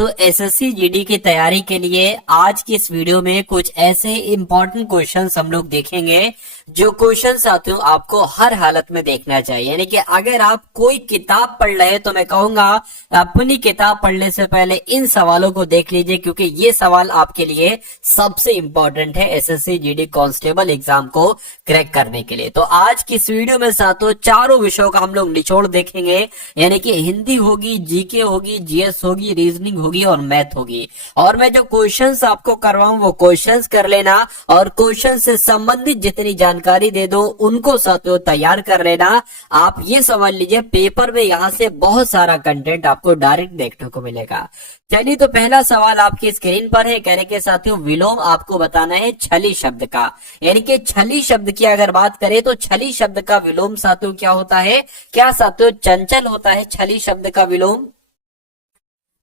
तो SSC GD की तैयारी के लिए आज की इस वीडियो में कुछ ऐसे इंपॉर्टेंट क्वेश्चंस हम लोग देखेंगे जो क्वेश्चन साथियों आपको हर हालत में देखना चाहिए। यानी कि अगर आप कोई किताब पढ़ रहे हैं तो मैं कहूंगा अपनी किताब पढ़ने से पहले इन सवालों को देख लीजिए, क्योंकि ये सवाल आपके लिए सबसे इंपॉर्टेंट है एसएससी जीडी कांस्टेबल एग्जाम को क्रैक करने के लिए। तो आज की इस वीडियो में साथियों चारों विषयों का हम लोग निचोड़ देखेंगे, यानी कि हिंदी होगी, जीके होगी, जीएस होगी, रीजनिंग होगी और मैथ होगी। और मैं जो क्वेश्चंस आपको करवाऊं वो क्वेश्चंस कर लेना और क्वेश्चन से संबंधित जितनी जानकारी दे दो उनको साथियों तैयार कर लेना। आप ये समझ लीजिए पेपर में यहाँ से बहुत सारा कंटेंट आपको डायरेक्ट देखने को मिलेगा। चलिए, तो पहला सवाल आपकी स्क्रीन पर है। कहने के साथियों विलोम आपको बताना है छली शब्द का। यानी कि छली शब्द की अगर बात करें तो छली शब्द का विलोम साथियों क्या होता है? क्या साथियों चंचल होता है छली शब्द का विलोम?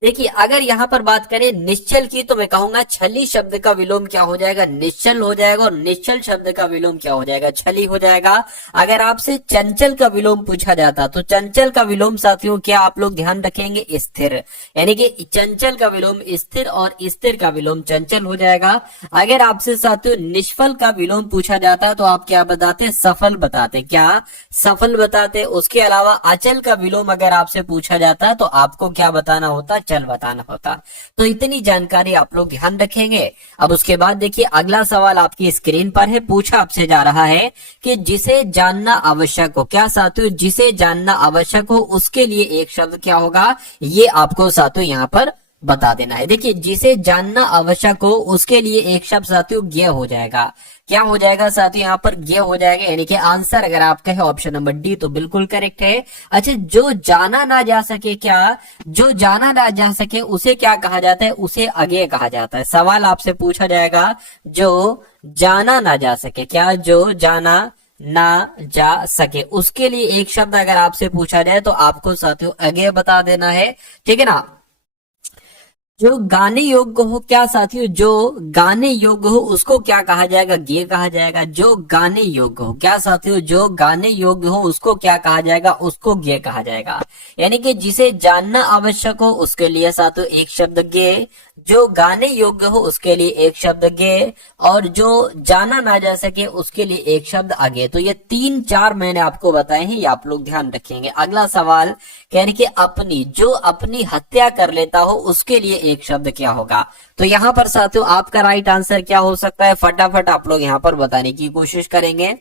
देखिए, अगर यहाँ पर बात करें निश्चल की तो मैं कहूंगा छली शब्द का विलोम क्या हो जाएगा? निश्चल हो जाएगा। और निश्चल शब्द का विलोम क्या हो जाएगा? छली हो जाएगा। अगर आपसे चंचल का विलोम पूछा जाता तो चंचल का विलोम साथियों क्या आप लोग ध्यान रखेंगे? स्थिर। यानी कि चंचल का विलोम स्थिर और स्थिर का विलोम चंचल हो जाएगा। अगर आपसे साथियों निष्फल का विलोम पूछा जाता तो आप क्या बताते? सफल बताते। क्या? सफल बताते। उसके अलावा अचल का विलोम अगर आपसे पूछा जाता तो आपको क्या बताना होता? चल बताना होता। तो इतनी जानकारी आप लोग ध्यान रखेंगे। अब उसके बाद देखिए अगला सवाल आपकी स्क्रीन पर है। पूछा आपसे जा रहा है कि जिसे जानना आवश्यक हो। क्या साथियों? जिसे जानना आवश्यक हो उसके लिए एक शब्द क्या होगा? ये आपको साथियों यहाँ पर बता देना है। देखिए, जिसे जानना आवश्यक हो उसके लिए एक शब्द साथियों ज्ञ हो जाएगा। क्या हो जाएगा साथियों? यहाँ पर ज्ञ हो जाएगा। यानी कि आंसर अगर आप कहे ऑप्शन नंबर डी तो बिल्कुल करेक्ट है। अच्छा, जो जाना ना जा सके, क्या जो जाना ना जा सके उसे क्या कहा जाता है? उसे अज्ञेय कहा जाता है। सवाल आपसे पूछा जाएगा जो जाना ना जा सके। क्या? जो जाना ना जा सके उसके लिए एक शब्द अगर आपसे पूछा जाए तो आपको साथियों अज्ञेय बता देना है। ठीक है ना? जो गाने योग्य हो, क्या साथियों? जो गाने योग्य हो उसको क्या कहा जाएगा? ज्ञेय कहा जाएगा। जो गाने योग्य हो, क्या साथियों? जो गाने योग्य हो उसको क्या कहा जाएगा? उसको ज्ञेय कहा जाएगा। यानी कि जिसे जानना आवश्यक हो उसके लिए साथियों एक शब्द ज्ञेय, जो गाने योग्य हो उसके लिए एक शब्द ज्ञेय और जो जाना ना जा सके उसके लिए एक शब्द अज्ञेय। तो ये 3-4 मैंने आपको बताए हैं, ये आप लोग ध्यान रखेंगे। अगला सवाल कह रहे कि अपनी, जो अपनी हत्या कर लेता हो उसके लिए एक शब्द क्या होगा? तो यहाँ पर साथियों आपका राइट आंसर क्या हो सकता है? फटाफट आप लोग यहाँ पर बताने की कोशिश करेंगे।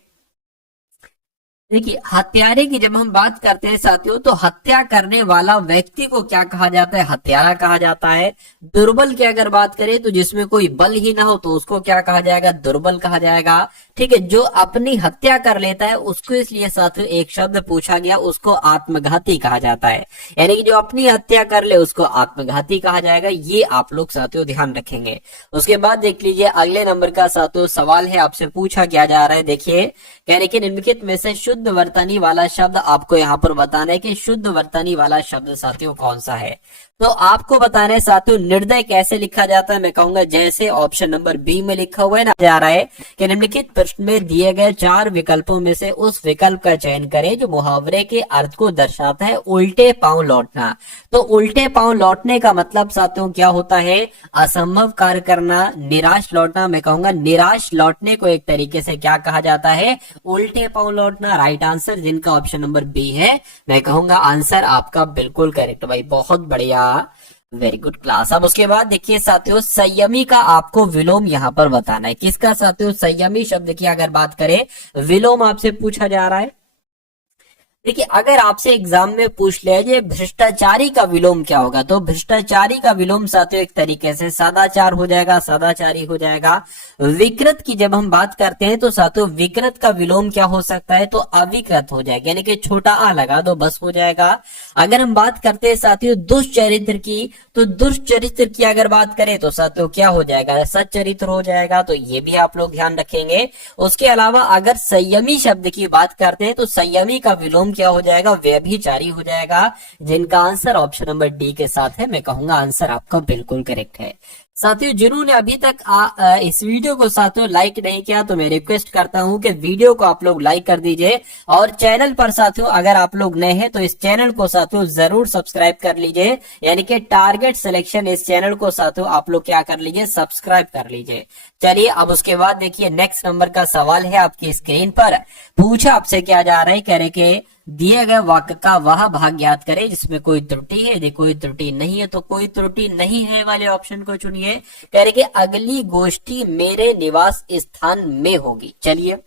देखिए, हत्यारे की जब हम बात करते हैं साथियों तो हत्या करने वाला व्यक्ति को क्या कहा जाता है? हत्यारा कहा जाता है। दुर्बल की अगर बात करें तो जिसमें कोई बल ही ना हो तो उसको क्या कहा जाएगा? दुर्बल कहा जाएगा। ठीक है, जो अपनी हत्या कर लेता है उसको इसलिए साथियों एक शब्द पूछा गया, उसको आत्मघाती कहा जाता है। यानी कि जो अपनी हत्या कर ले उसको आत्मघाती कहा जाएगा। ये आप लोग साथियों ध्यान रखेंगे। उसके बाद देख लीजिए अगले नंबर का साथियों सवाल है, आपसे पूछा क्या जा रहा है। देखिए, यानी कि निम्नलिखित में से शुद्ध वर्तनी वाला शब्द आपको यहाँ पर बताना है कि शुद्ध वर्तनी वाला शब्द साथियों कौन सा है। तो आपको बताना है साथियों निर्दय कैसे लिखा जाता है। मैं कहूंगा जैसे ऑप्शन नंबर बी में लिखा हुआ है ना, जा रहा है कि निम्नलिखित प्रश्न में दिए गए 4 विकल्पों में से उस विकल्प का चयन करें जो मुहावरे के अर्थ को दर्शाता है। उल्टे पांव लौटना। तो उल्टे पांव लौटने का मतलब साथियों क्या होता है? असंभव कार्य करना, निराश लौटना। मैं कहूंगा निराश लौटने को एक तरीके से क्या कहा जाता है? उल्टे पांव लौटना। राइट आंसर जिनका ऑप्शन नंबर बी है, मैं कहूंगा आंसर आपका बिल्कुल करेक्ट भाई, बहुत बढ़िया, वेरी गुड क्लास। अब उसके बाद देखिए साथियों संयमी का आपको विलोम यहाँ पर बताना है। किसका साथियों? संयमी शब्द की अगर बात करें विलोम आपसे पूछा जा रहा है। देखिए, अगर आपसे एग्जाम में पूछ लिया जाए भ्रष्टाचारी का विलोम क्या होगा तो भ्रष्टाचारी का विलोम साथियों एक तरीके से सदाचार हो जाएगा, सदाचारी हो जाएगा। विकृत की जब हम बात करते हैं तो साथियों विकृत का विलोम क्या हो सकता है? तो अविकृत हो जाएगा। यानी कि छोटा आ लगा दो बस हो जाएगा। अगर हम बात करते हैं साथियों दुष्चरित्र की तो दुष्चरित्र की अगर बात करें तो साथियों क्या हो जाएगा? सच्चरित्र हो जाएगा। तो ये भी आप लोग ध्यान रखेंगे। उसके अलावा अगर संयमी शब्द की बात करते हैं तो संयमी का विलोम क्या हो जाएगा? व्यभिचारी हो जाएगा। जिनका आंसर ऑप्शन नंबर डी के साथ है, मैं कहूंगा आंसर आपका बिल्कुल करेक्ट है। साथियों जिन्होंने अभी तक इस वीडियो को साथियों लाइक नहीं किया तो मैं रिक्वेस्ट करता हूं कि वीडियो को आप लोग लाइक कर दीजिए, और चैनल पर साथियों अगर आप लोग नए हैं तो इस चैनल को साथियों जरूर सब्सक्राइब कर लीजिए, यानी कि टारगेट सिलेक्शन इस चैनल को साथियों आप लोग क्या कर लीजिए, सब्सक्राइब कर लीजिए। चलिए अब उसके बाद देखिए नेक्स्ट नंबर का सवाल है आपकी स्क्रीन पर। पूछा आपसे क्या जा रहा है, कह रहे कि दिए गए वाक्य का वह भाग ज्ञात करें जिसमें कोई त्रुटि है। यदि कोई त्रुटि नहीं है तो कोई त्रुटि नहीं है वाले ऑप्शन को चुनिए। कह रहे कि अगली गोष्ठी मेरे निवास स्थान में होगी। चलिए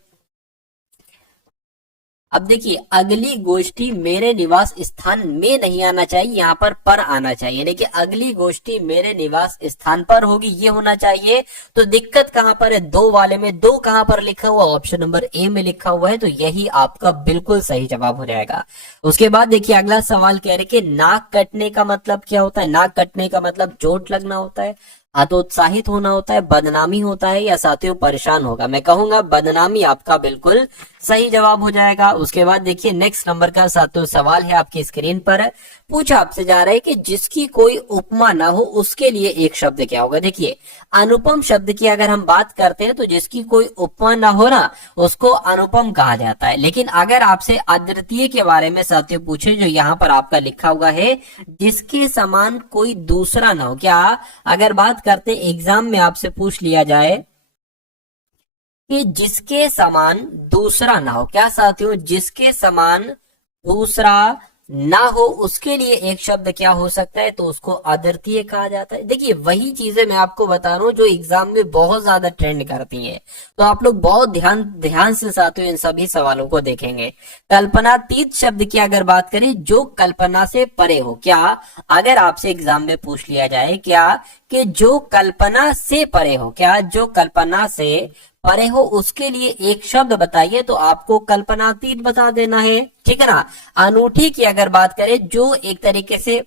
अब देखिए अगली गोष्ठी मेरे निवास स्थान में नहीं आना चाहिए, यहाँ पर आना चाहिए, यानी कि अगली गोष्ठी मेरे निवास स्थान पर होगी, ये होना चाहिए। तो दिक्कत कहां पर है, दो वाले में, दो कहां पर लिखा हुआ, ऑप्शन नंबर ए में लिखा हुआ है, तो यही आपका बिल्कुल सही जवाब हो जाएगा। उसके बाद देखिए अगला सवाल कह रहे कि नाक कटने का मतलब क्या होता है। नाक कटने का मतलब चोट लगना होता है, हतोत्साहित होना होता है, बदनामी होता है, या साथियों परेशान होगा। मैं कहूंगा बदनामी आपका बिल्कुल सही जवाब हो जाएगा। उसके बाद देखिए नेक्स्ट नंबर का साथियों सवाल है आपकी स्क्रीन पर। पूछा आपसे जा रहा है कि जिसकी कोई उपमा ना हो उसके लिए एक शब्द क्या होगा। देखिए अनुपम शब्द की अगर हम बात करते हैं तो जिसकी कोई उपमा ना हो ना उसको अनुपम कहा जाता है। लेकिन अगर आपसे अद्वितीय के बारे में साथियों पूछे, जो यहाँ पर आपका लिखा हुआ है जिसके समान कोई दूसरा ना हो, क्या अगर बात करते एग्जाम में आपसे पूछ लिया जाए कि जिसके समान दूसरा ना हो, क्या साथियों जिसके समान दूसरा ना हो उसके लिए एक शब्द क्या हो सकता है, तो उसको अद्वितीय कहा जाता है। देखिए वही चीजें मैं आपको बता रहा हूं जो एग्जाम में बहुत ज्यादा ट्रेंड करती हैं, तो आप लोग बहुत ध्यान ध्यान से साथियों इन सभी सवालों को देखेंगे। कल्पनातीत शब्द की अगर बात करें, जो कल्पना से परे हो, क्या अगर आपसे एग्जाम में पूछ लिया जाए क्या कि जो कल्पना से परे हो, क्या जो कल्पना से परे हो उसके लिए एक शब्द बताइए, तो आपको कल्पनातीत बता देना है, ठीक है ना। अनूठी की अगर बात करें, जो एक तरीके से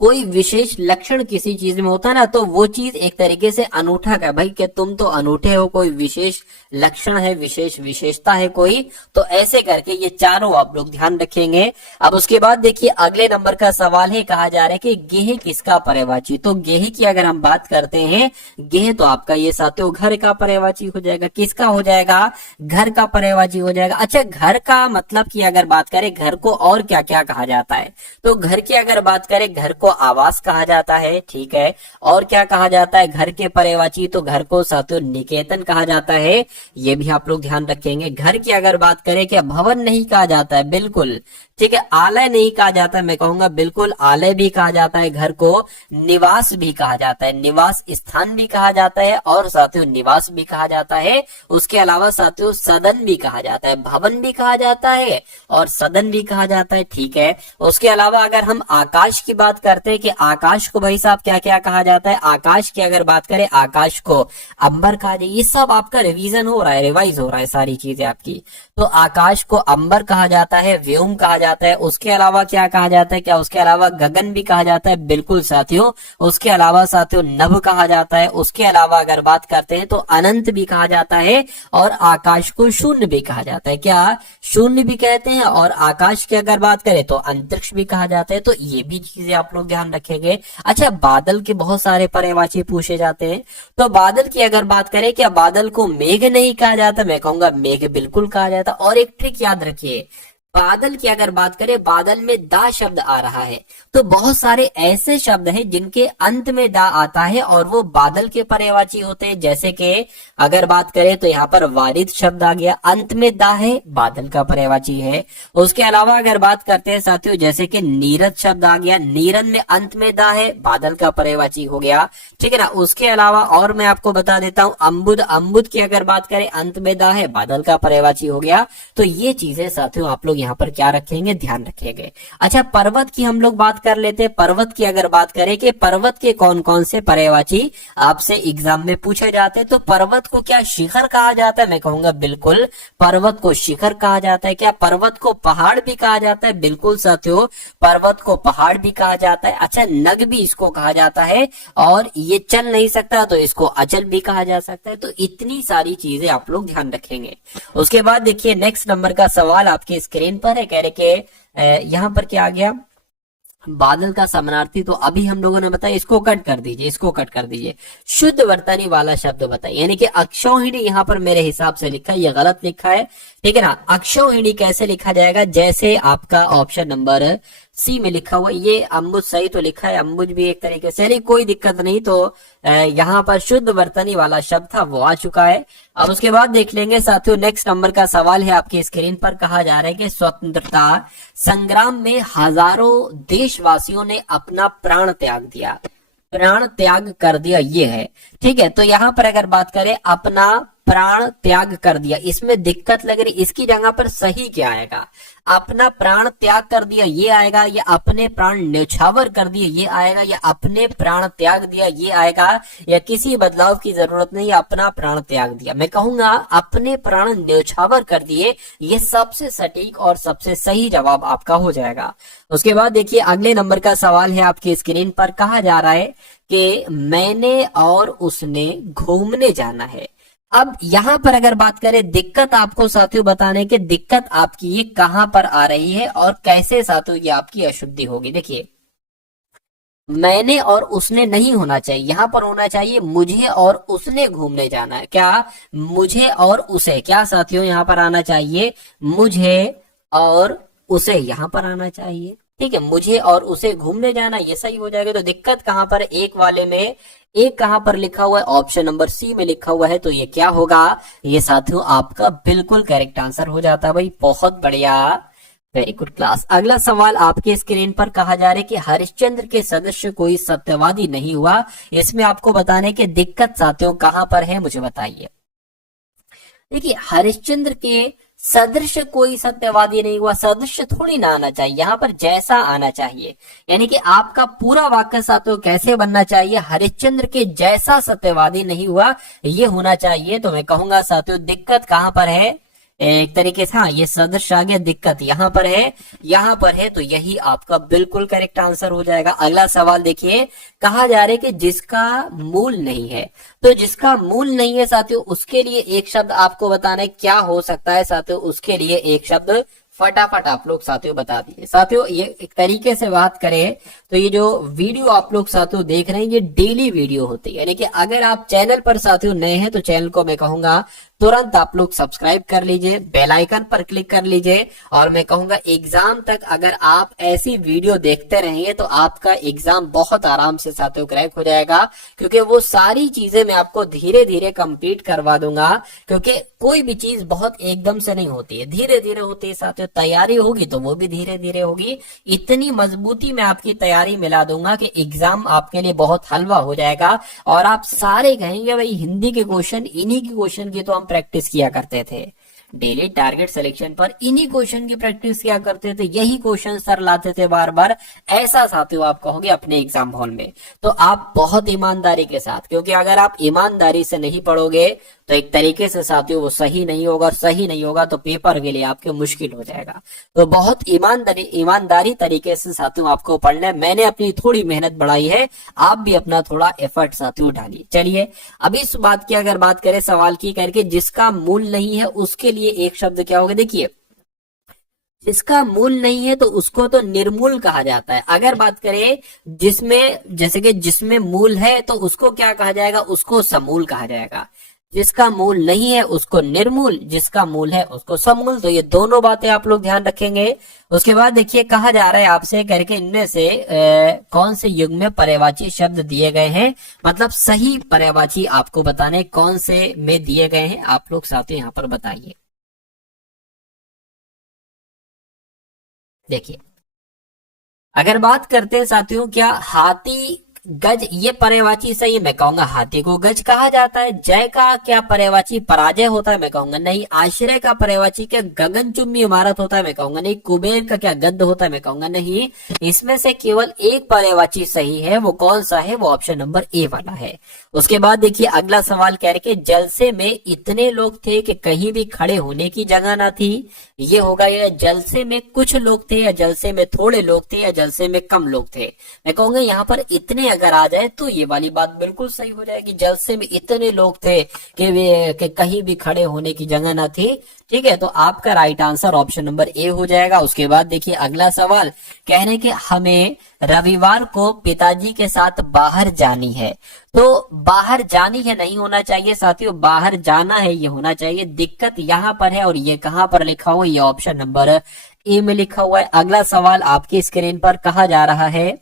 कोई विशेष लक्षण किसी चीज में होता है ना, तो वो चीज एक तरीके से अनूठा का भाई कि तुम तो अनूठे हो, कोई विशेष लक्षण है, विशेष विशेषता है कोई, तो ऐसे करके ये चारों आप लोग ध्यान रखेंगे। अब उसके बाद देखिए अगले नंबर का सवाल है, कहा जा रहा है कि गेह किसका पर्यायवाची। तो गेह की अगर हम बात करते हैं, गेह तो आपका ये साथियों घर का पर्यायवाची हो जाएगा। किसका हो जाएगा, घर का पर्यायवाची हो जाएगा। अच्छा घर का मतलब की अगर बात करें, घर को और क्या क्या कहा जाता है, तो घर की अगर बात करें घर को आवास कहा जाता है, ठीक है। और क्या कहा जाता है घर के पर्यायवाची, तो घर को साथियों निकेतन कहा जाता है, ये भी आप लोग ध्यान रखेंगे। घर की अगर बात करें, क्या भवन नहीं कहा जाता है, बिल्कुल ठीक है। आलय नहीं कहा जाता है, मैं कहूंगा बिल्कुल आलय भी कहा जाता है। घर को निवास भी कहा जाता है, निवास स्थान भी कहा जाता है, और साथियों निवास भी कहा जाता है। उसके अलावा साथियों सदन भी कहा जाता है, भवन भी कहा जाता है और सदन भी कहा जाता है, ठीक है। उसके अलावा अगर हम आकाश की बात करते हैं कि आकाश को भाई साहब क्या क्या कहा जाता है, आकाश की अगर बात करें आकाश को अंबर कहा जाए। ये सब आपका रिवीजन हो रहा है, रिवाइज हो रहा है सारी चीजें आपकी। तो आकाश को अंबर कहा जाता है, व्योम कहा जाता है। उसके अलावा क्या कहा जाता है, क्या उसके अलावा गगन भी कहा जाता है, बिल्कुल साथियों। उसके अलावा साथियों नभ कहा जाता है। उसके अलावा अगर बात करते हैं तो अनंत भी कहा जाता है, और आकाश को शून्य भी कहा जाता है, क्या शून्य भी कहते हैं। और आकाश की अगर बात करें तो अंतरिक्ष भी कहा जाता है। तो ये भी चीजें आप लोग ध्यान रखेंगे। अच्छा बादल के बहुत सारे पर्यायवाची पूछे जाते हैं, तो बादल की अगर बात करें, क्या बादल को मेघ नहीं कहा जाता, मैं कहूंगा मेघ बिल्कुल कहा जाता। और एक ट्रिक याद रखिए, बादल की अगर बात करें, बादल में दा शब्द आ रहा है, तो बहुत सारे ऐसे शब्द हैं जिनके अंत में दा आता है और वो बादल के पर्यायवाची होते हैं। जैसे कि अगर बात करें तो यहाँ पर वारिद शब्द आ गया, अंत में दा है, बादल का पर्यायवाची है। उसके अलावा अगर बात करते हैं साथियों, जैसे कि नीरद शब्द आ गया, नीरद में अंत में दा है, बादल का पर्यायवाची हो गया, ठीक है ना। उसके अलावा और मैं आपको बता देता हूं, अम्बुद, अम्बुद की अगर बात करें अंत में दा है, बादल का पर्यायवाची हो गया। तो ये चीजें साथियों आप लोग यहाँ पर क्या रखेंगे, ध्यान रखेंगे। अच्छा पर्वत की हम लोग बात कर लेते हैं। पर्वत की अगर बात करें कि पर्वत के कौन कौन से पर्यायवाची आपसे एग्जाम में पूछे जाते हैं, तो पर्वत को क्या शिखर कहा जाता है, मैं कहूंगा बिल्कुल पर्वत को शिखर कहा जाता है। क्या पर्वत को पहाड़ भी कहा जाता है, बिल्कुल साथियों पर्वत को पहाड़ भी कहा जाता है। अच्छा नग भी इसको कहा जाता है, और ये चल नहीं सकता तो इसको अचल भी कहा जा सकता है। तो इतनी सारी चीजें आप लोग ध्यान रखेंगे। उसके बाद देखिए नेक्स्ट नंबर का सवाल आपके स्क्रीन पर है, कह रहे कि यहाँ पर क्या आ गया, बादल का समानार्थी तो अभी हम लोगों ने बताया, इसको कट कर दीजिए, इसको कट कर दीजिए। शुद्ध वर्तनी वाला शब्द बताइए, यानी कि अक्षौहिणी यहाँ पर मेरे हिसाब से लिखा है, ये गलत लिखा है, ठीक है ना। अक्षौहिणी कैसे लिखा जाएगा, जैसे आपका ऑप्शन नंबर सी में लिखा हुआ, ये अम्बुज सही तो लिखा है, अम्बुज भी एक तरीके से, चलिए कोई दिक्कत नहीं। तो यहाँ पर शुद्ध वर्तनी वाला शब्द था वो आ चुका है। अब उसके बाद देख लेंगे साथियों, नेक्स्ट नंबर का सवाल है आपकी स्क्रीन पर। कहा जा रहा है कि स्वतंत्रता संग्राम में हजारों देशवासियों ने अपना प्राण त्याग दिया, प्राण त्याग कर दिया, ये है, ठीक है। तो यहाँ पर अगर बात करें अपना प्राण त्याग कर दिया, इसमें दिक्कत लग रही, इसकी जगह पर सही क्या आएगा, अपना प्राण त्याग कर दिया ये आएगा, या अपने प्राण न्यौछावर कर दिए ये आएगा, या अपने प्राण त्याग दिया ये आएगा, या किसी बदलाव की जरूरत नहीं, अपना प्राण त्याग दिया। मैं कहूंगा अपने प्राण न्यौछावर कर दिए, ये सबसे सटीक और सबसे सही जवाब आपका हो जाएगा। उसके बाद देखिए अगले नंबर का सवाल है आपकी स्क्रीन पर। कहा जा रहा है कि मैंने और उसने घूमने जाना है। अब यहां पर अगर बात करें, दिक्कत आपको साथियों बताने की, दिक्कत आपकी ये कहां पर आ रही है और कैसे साथियों ये आपकी अशुद्धि होगी। देखिए मैंने और उसने नहीं होना चाहिए, यहां पर होना चाहिए मुझे और उसने घूमने जाना है। क्या मुझे और उसे, क्या साथियों यहां पर आना चाहिए, मुझे और उसे यहां पर आना चाहिए, ठीक है, मुझे और उसे घूमने जाना, ये सही हो जाएगा। तो दिक्कत कहां पर, एक वाले में, एक कहां पर लिखा हुआ है, ऑप्शन नंबर सी में लिखा हुआ है, तो ये क्या होगा, ये साथियों आपका बिल्कुल करेक्ट आंसर हो जाता है भाई, बहुत बढ़िया, वेरी गुड क्लास। अगला सवाल आपके स्क्रीन पर। कहा जा रहा है कि हरिश्चंद्र के सदस्य कोई सत्यवादी नहीं हुआ। इसमें आपको बताने की दिक्कत साथियों कहां पर है, मुझे बताइए। देखिए हरिश्चंद्र के सदृश कोई सत्यवादी नहीं हुआ, सदृश थोड़ी ना आना चाहिए, यहाँ पर जैसा आना चाहिए, यानी कि आपका पूरा वाक्य साथियों कैसे बनना चाहिए, हरिश्चंद्र के जैसा सत्यवादी नहीं हुआ, ये होना चाहिए। तो मैं कहूंगा साथियों दिक्कत कहां पर है, एक तरीके से, हाँ ये सदृश आ गया, दिक्कत यहाँ पर है, यहाँ पर है, तो यही आपका बिल्कुल करेक्ट आंसर हो जाएगा। अगला सवाल देखिए, कहा जा रहा है कि जिसका मूल नहीं है, तो जिसका मूल नहीं है साथियों उसके लिए एक शब्द आपको बताना है, क्या हो सकता है साथियों, उसके लिए एक शब्द फटाफट आप लोग साथियों बता दिए। साथियों ये एक तरीके से बात करें तो ये जो वीडियो आप लोग साथियों देख रहे हैं ये डेली वीडियो होती है, यानी कि अगर आप चैनल पर साथियों नए हैं तो चैनल को मैं कहूंगा तुरंत आप लोग सब्सक्राइब कर लीजिए, बेल आइकन पर क्लिक कर लीजिए, और मैं कहूंगा एग्जाम तक अगर आप ऐसी वीडियो देखते रहेंगे तो आपका एग्जाम बहुत आराम से साथियों क्रैक हो जाएगा, क्योंकि वो सारी चीजें मैं आपको धीरे धीरे कंप्लीट करवा दूंगा, क्योंकि कोई भी चीज बहुत एकदम से नहीं होती है, धीरे धीरे होती है साथियों। तैयारी होगी तो वो भी धीरे धीरे होगी, इतनी मजबूती में आपकी तैयारी मिला दूंगा कि एग्जाम आपके लिए बहुत हलवा हो जाएगा, और आप सारे कहेंगे भाई हिंदी के क्वेश्चन, इन्हीं के क्वेश्चन की तो हम प्रैक्टिस किया करते थे, डेली टारगेट सिलेक्शन पर इन्हीं क्वेश्चन की प्रैक्टिस किया करते थे, यही क्वेश्चन सर लाते थे बार बार, ऐसा साथियों आप कहोगे अपने एग्जाम हॉल में। तो आप बहुत ईमानदारी के साथ, क्योंकि अगर आप ईमानदारी से नहीं पढ़ोगे तो एक तरीके से साथियों वो सही नहीं होगा, और सही नहीं होगा तो पेपर के लिए आपके मुश्किल हो जाएगा। तो बहुत ईमानदारी तरीके से साथियों आपको पढ़ना है। मैंने अपनी थोड़ी मेहनत बढ़ाई है, आप भी अपना थोड़ा एफर्ट साथियों डालिए। चलिए अभी इस बात की अगर बात करें सवाल की करके, जिसका मूल नहीं है उसके लिए एक शब्द क्या होगा, देखिए जिसका मूल नहीं है तो उसको तो निर्मूल कहा जाता है। अगर बात करें जिसमें, जैसे कि जिसमें मूल है तो उसको क्या कहा जाएगा, उसको समूल कहा जाएगा। जिसका मूल नहीं है उसको निर्मूल, जिसका मूल है उसको समूल। तो ये दोनों बातें आप लोग ध्यान रखेंगे। उसके बाद देखिए कहा जा रहा है आपसे करके इनमें से कौन से युग में पर्यायवाची शब्द दिए गए हैं, मतलब सही पर्यायवाची आपको बताने कौन से में दिए गए हैं, आप लोग साथियों यहाँ पर बताइए। देखिए अगर बात करते हैं साथियों, क्या हाथी गज ये पर्यायवाची सही है, मैं कहूंगा हाथी को गज कहा जाता है। जय का क्या पर्यायवाची पराजय होता है, मैं कहूंगा नहीं। आश्रय का पर्यायवाची क्या गगनचुंबी इमारत होता है, मैं कहूंगा नहीं। कुबेर का क्या गद्द होता है, मैं कहूंगा नहीं। इसमें से केवल एक पर्यायवाची सही है, वो कौन सा है, वो ऑप्शन नंबर ए वाला है। उसके बाद देखिए अगला सवाल कह रहे जलसे में इतने लोग थे कि कहीं भी खड़े होने की जगह ना थी, ये होगा। या जलसे में कुछ लोग थे, या जलसे में थोड़े लोग थे, या जलसे में कम लोग थे। मैं कहूंगा यहाँ पर इतने अगर आ जाए तो ये वाली बात बिल्कुल सही हो जाएगी। जलसे में इतने लोग थे कि कहीं भी खड़े होने की जगह ना थी। ठीक है, तो आपका right answer option number A हो जाएगा। उसके बाद देखिए अगला सवाल, कह रहे कि हमें रविवार को पिताजी के साथ बाहर जानी है। तो बाहर जानी है नहीं होना चाहिए साथियों, बाहर जाना है ये होना चाहिए। दिक्कत यहाँ पर है और ये कहां पर लिखा हुआ है, ये ऑप्शन नंबर ए में लिखा हुआ है। अगला सवाल आपकी स्क्रीन पर कहा जा रहा है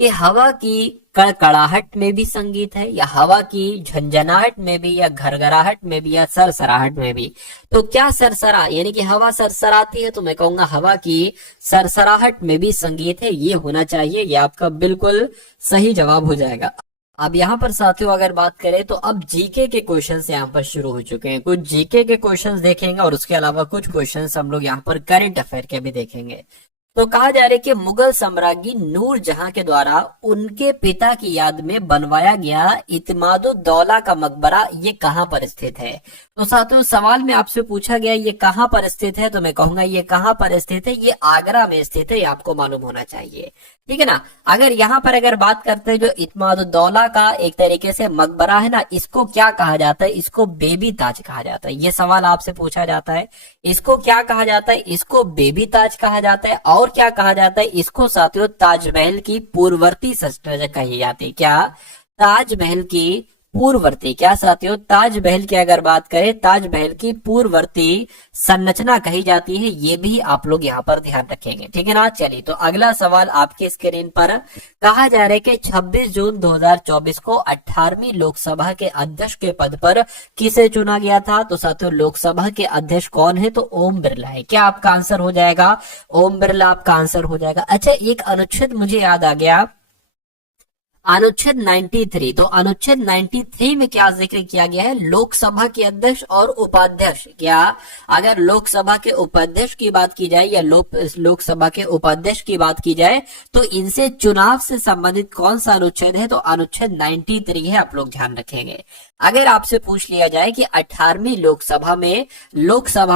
कि हवा की कड़कड़ाहट में भी संगीत है, या हवा की झंझनाहट में भी, या घरघराहट में भी, या सरसराहट में भी। तो क्या सरसरा यानी कि हवा सरसराती है, तो मैं कहूंगा हवा की सरसराहट में भी संगीत है, ये होना चाहिए। ये आपका बिल्कुल सही जवाब हो जाएगा। अब यहाँ पर साथियों अगर बात करें तो अब जीके के क्वेश्चंस यहाँ पर शुरू हो चुके हैं। कुछ जीके के क्वेश्चंस देखेंगे और उसके अलावा कुछ क्वेश्चंस हम लोग यहाँ पर करंट अफेयर के भी देखेंगे। तो कहा जा रहा है कि मुगल सम्राज्ञी नूर जहां के द्वारा उनके पिता की याद में बनवाया गया इत्मादुद्दौला का मकबरा ये कहां पर स्थित है। तो साथियों सवाल में आपसे पूछा गया ये कहां पर स्थित है, तो मैं कहूंगा ये कहां पर स्थित है, ये आगरा में स्थित है, ये आपको मालूम होना चाहिए। ठीक है ना। अगर यहाँ पर अगर बात करते हैं जो इत्मादुद्दौला का एक तरीके से मकबरा है ना, इसको क्या कहा जाता है, इसको बेबी ताज कहा जाता है। ये सवाल आपसे पूछा जाता है, इसको क्या कहा जाता है, इसको बेबी ताज कहा जाता है। और क्या कहा जाता है, इसको साथियों ताजमहल की पूर्ववर्ती संरचना कही जाती है। क्या, ताजमहल की पूर्ववर्ती, क्या साथियों, ताजमहल की अगर बात करें ताजमहल की पूर्ववर्ती संरचना कही जाती है। ये भी आप लोग यहाँ पर ध्यान रखेंगे। ठीक है ना। चलिए तो अगला सवाल आपकी स्क्रीन पर कहा जा रहा है कि 26 जून 2024 को 18वीं लोकसभा के अध्यक्ष के पद पर किसे चुना गया था। तो साथियों लोकसभा के अध्यक्ष कौन है, तो ओम बिरला है। क्या आपका आंसर हो जाएगा, ओम बिरला आपका आंसर हो जाएगा। अच्छा एक अनुच्छेद मुझे याद आ गया, अनुच्छेद 93। तो अनुच्छेद 93 में क्या जिक्र किया गया है, लोकसभा के अध्यक्ष और उपाध्यक्ष। क्या, अगर लोकसभा के उपाध्यक्ष की बात की जाए या लोकसभा के उपाध्यक्ष की बात की जाए तो इनसे चुनाव से संबंधित कौन सा अनुच्छेद है, तो अनुच्छेद 93 है। आप लोग ध्यान रखेंगे। अगर आपसे पूछ लिया जाए कि 18वीं लोकसभा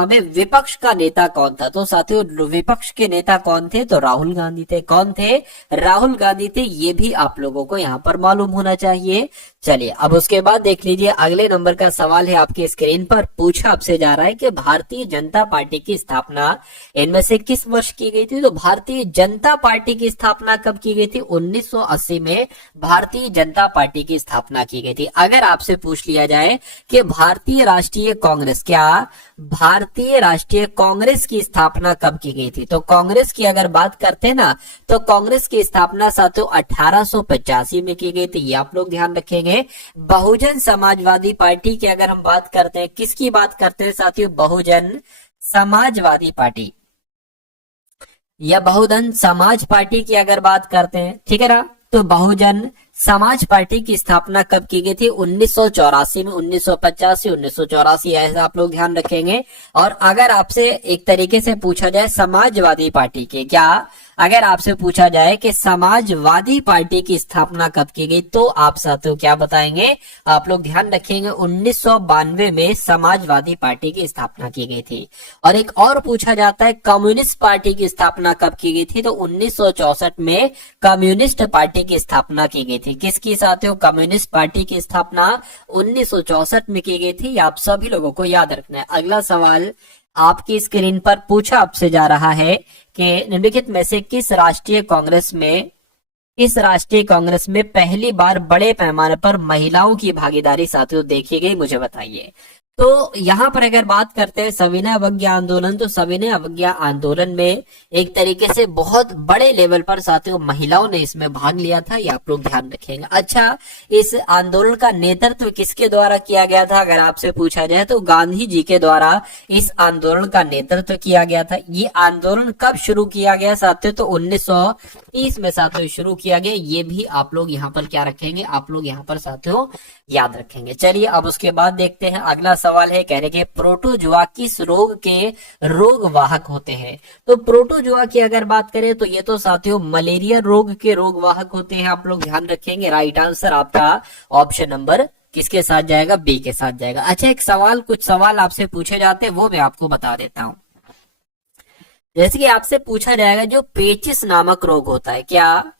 में विपक्ष का नेता कौन था, तो साथियों विपक्ष के नेता कौन थे, तो राहुल गांधी थे। कौन थे, राहुल गांधी थे। ये भी आप लोगों को यहाँ पर मालूम होना चाहिए। चलिए अब उसके बाद देख लीजिए अगले नंबर का सवाल है आपकी स्क्रीन पर। पूछा आपसे जा रहा है कि भारतीय जनता पार्टी की स्थापना इनमें से किस वर्ष की गई थी। तो भारतीय जनता पार्टी की स्थापना कब की गई थी, 1980 में भारतीय जनता पार्टी की स्थापना की गई थी। अगर आपसे पूछ लिया जाए कि भारतीय राष्ट्रीय कांग्रेस, क्या भारतीय राष्ट्रीय कांग्रेस की स्थापना कब की गई थी, तो कांग्रेस की अगर बात करते हैं ना, तो कांग्रेस की स्थापना साथियों 1885 में की गई थी। ये आप लोग ध्यान रखेंगे। बहुजन समाजवादी पार्टी की अगर हम बात करते हैं, किसकी बात करते हैं साथियों, बहुजन समाजवादी पार्टी या बहुजन समाज पार्टी की अगर बात करते हैं, ठीक है ना, तो बहुजन समाज पार्टी की स्थापना कब की गई थी, 1984 में, 1985 1984 ऐसा आप लोग ध्यान रखेंगे। और अगर आपसे एक तरीके से पूछा जाए समाजवादी पार्टी के, क्या अगर आपसे पूछा जाए कि समाजवादी पार्टी की स्थापना कब की गई, तो आप साथियों क्या बताएंगे, आप लोग ध्यान रखेंगे 1992 में समाजवादी पार्टी की स्थापना की गई थी। और एक और पूछा जाता है कम्युनिस्ट पार्टी की स्थापना कब की गई थी, तो 1964 में कम्युनिस्ट पार्टी की स्थापना की गई थी। किसकी साथियों, कम्युनिस्ट पार्टी की स्थापना 1964 में की गई थी। आप सभी लोगों को याद रखना है। अगला सवाल आपकी स्क्रीन पर पूछा आपसे जा रहा है कि निम्नलिखित में से किस राष्ट्रीय कांग्रेस में पहली बार बड़े पैमाने पर महिलाओं की भागीदारी साथियों देखी गई, मुझे बताइए। तो यहाँ पर अगर बात करते हैं सविनय अवज्ञा आंदोलन, तो सविनय अवज्ञा आंदोलन में एक तरीके से बहुत बड़े लेवल पर साथियों महिलाओं ने इसमें भाग लिया था। ये आप लोग ध्यान रखेंगे। अच्छा, इस आंदोलन का नेतृत्व किसके द्वारा किया गया था, अगर आपसे पूछा जाए तो गांधी जी के द्वारा इस आंदोलन का नेतृत्व किया गया था। ये आंदोलन कब शुरू किया गया साथियों, तो 1930 में साथियों शुरू किया गया। ये भी आप लोग यहाँ पर क्या रखेंगे, आप लोग यहाँ पर साथियों याद रखेंगे। चलिए अब उसके बाद देखते हैं अगला सवाल है, कह रहे कि प्रोटोजुआ किस रोग के रोग वाहक होते हैं। तो प्रोटोजुआ की अगर बात करें तो ये तो साथियों मलेरिया रोग के रोग वाहक होते हैं। आप लोग ध्यान रखेंगे। राइट आंसर आपका ऑप्शन नंबर किसके साथ जाएगा, बी के साथ जाएगा। अच्छा कुछ सवाल आपसे पूछे जाते हैं वो मैं आपको बता देता हूं। जैसे कि आपसे पूछा जाएगा जो पेचिस नामक रोग होता है, क्या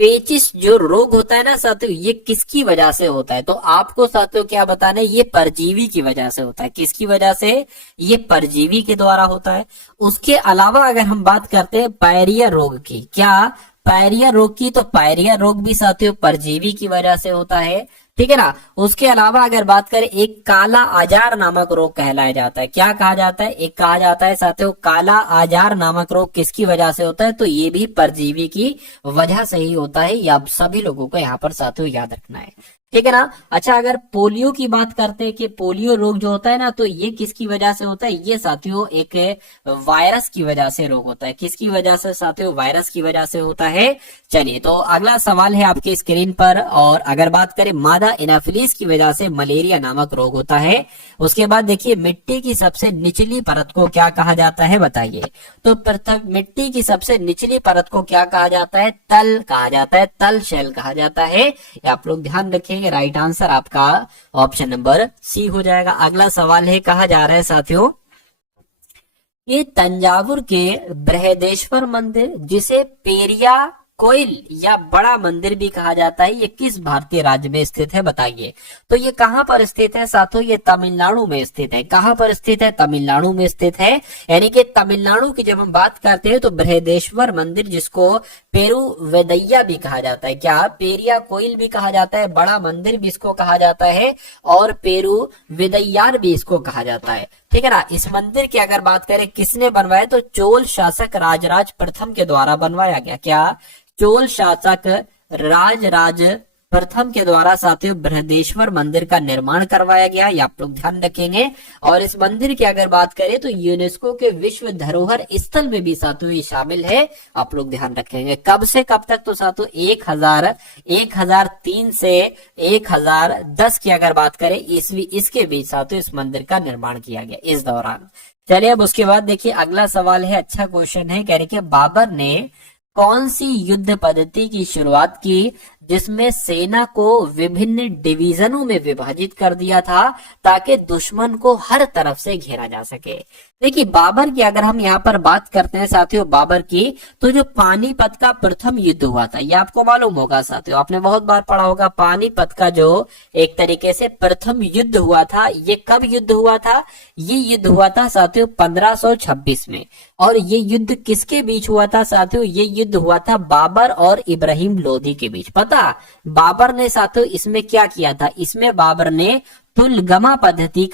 पेचिश जो रोग होता है ना साथियों, ये किसकी वजह से होता है? तो आपको साथियों क्या बताना है, ये परजीवी की वजह से होता है। किसकी वजह से? ये परजीवी के द्वारा होता है। उसके अलावा अगर हम बात करते हैं पायरिया रोग की, क्या पायरिया रोग की, तो पायरिया रोग भी साथियों परजीवी की वजह से होता है, ठीक है ना। उसके अलावा अगर बात करें, एक काला आजार नामक रोग कहलाया जाता है। क्या कहा जाता है? एक कहा जाता है साथियों काला आजार नामक रोग किसकी वजह से होता है? तो ये भी परजीवी की वजह से ही होता है। ये आप सभी लोगों को यहाँ पर साथियों याद रखना है, ठीक है ना। अच्छा, अगर पोलियो की बात करते हैं कि पोलियो रोग जो होता है ना, तो ये किसकी वजह से होता है? ये साथियों एक वायरस की वजह से रोग होता है। किसकी वजह से साथियों? वायरस की वजह से होता है। चलिए, तो अगला सवाल है आपके स्क्रीन पर। और अगर बात करें मादा एनाफिलीज की वजह से मलेरिया नामक रोग होता है। उसके बाद देखिए, मिट्टी की सबसे निचली परत को क्या कहा जाता है, बताइए। तो प्रथम मिट्टी की सबसे निचली परत को क्या कहा जाता है? तल कहा जाता है, तल शेल कहा जाता है। आप लोग ध्यान रखेंगे, राइट आंसर आपका ऑप्शन नंबर सी हो जाएगा। अगला सवाल है, कहा जा रहा है साथियों, ये तंजावुर के बृहदेश्वर मंदिर, जिसे पेरिया कोइल या बड़ा मंदिर भी कहा जाता है, ये किस भारतीय राज्य में स्थित है, बताइए। तो ये कहां पर स्थित है साथियों? ये तमिलनाडु में स्थित है। कहां पर स्थित है? तमिलनाडु में स्थित है। यानी कि तमिलनाडु की जब हम बात करते हैं तो बृहदेश्वर मंदिर, जिसको पेरू वेदैया भी कहा जाता है, क्या पेरिया कोइल भी कहा जाता है, बड़ा मंदिर भी इसको कहा जाता है, और पेरू वेदैयार भी इसको कहा जाता है, ठीक है ना। इस मंदिर की अगर बात करें किसने बनवाया, तो चोल शासक राजराज प्रथम के द्वारा बनवाया गया। क्या? चोल शासक राजराज प्रथम के द्वारा साथियों बृहदेश्वर मंदिर का निर्माण करवाया गया, ये आप लोग ध्यान रखेंगे। और इस मंदिर की अगर बात करें तो यूनेस्को के विश्व धरोहर स्थल में भी साथियों ये शामिल है, आप लोग ध्यान रखेंगे। कब से कब तक? तो साथियों 1003 से 1010 की अगर बात करें ईस्वी, इसके बीच साथियों इस मंदिर का निर्माण किया गया इस दौरान। चलिए, अब उसके बाद देखिए अगला सवाल है, अच्छा क्वेश्चन है, कह रहे कि बाबर ने कौन सी युद्ध पद्धति की शुरुआत की जिसमें सेना को विभिन्न डिवीजनों में विभाजित कर दिया था ताकि दुश्मन को हर तरफ से घेरा जा सके। देखिए, बाबर की अगर हम यहाँ पर बात करते हैं साथियों, बाबर की, तो जो पानीपत का प्रथम युद्ध हुआ था, ये आपको मालूम होगा साथियों, आपने बहुत बार पढ़ा होगा। पानीपत का जो एक तरीके से प्रथम युद्ध हुआ था, ये कब युद्ध हुआ था? ये युद्ध हुआ था साथियों 1526 में। और ये युद्ध किसके बीच हुआ था साथियों? ये युद्ध हुआ था बाबर और इब्राहिम लोधी के बीच। पता बाबर ने साथियों इसमें क्या किया था? इसमें बाबर ने तुलगमा पद्धति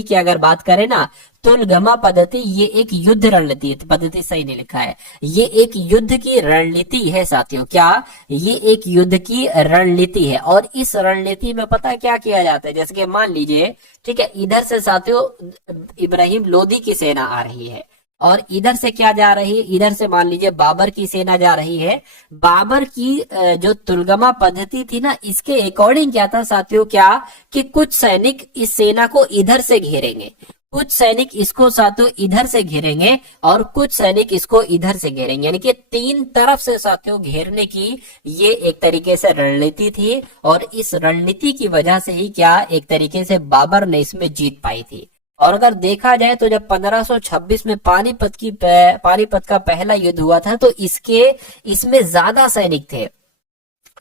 की अगर बात करें ना, तुलगमा पद्धति, ये एक युद्ध रणनीति, पद्धति सही नहीं लिखा है, ये एक युद्ध की रणनीति है साथियों। क्या? ये एक युद्ध की रणनीति है। और इस रणनीति में पता क्या किया जाता है? जैसे कि मान लीजिए, ठीक है, इधर से साथियों इब्राहिम लोदी की सेना आ रही है, और इधर से क्या जा रही है? इधर से मान लीजिए बाबर की सेना जा रही है। बाबर की जो तुलगमा पद्धति थी ना, इसके अकॉर्डिंग क्या था साथियों, क्या कि कुछ सैनिक इस सेना को इधर से घेरेंगे, कुछ सैनिक इसको साथियों इधर से घेरेंगे, और कुछ सैनिक इसको इधर से घेरेंगे, यानी कि 3 तरफ से साथियों घेरने की ये एक तरीके से रणनीति थी। और इस रणनीति की वजह से ही क्या एक तरीके से बाबर ने इसमें जीत पाई थी। और अगर देखा जाए तो जब 1526 में पानीपत का पहला युद्ध हुआ था, तो इसमें ज्यादा सैनिक थे।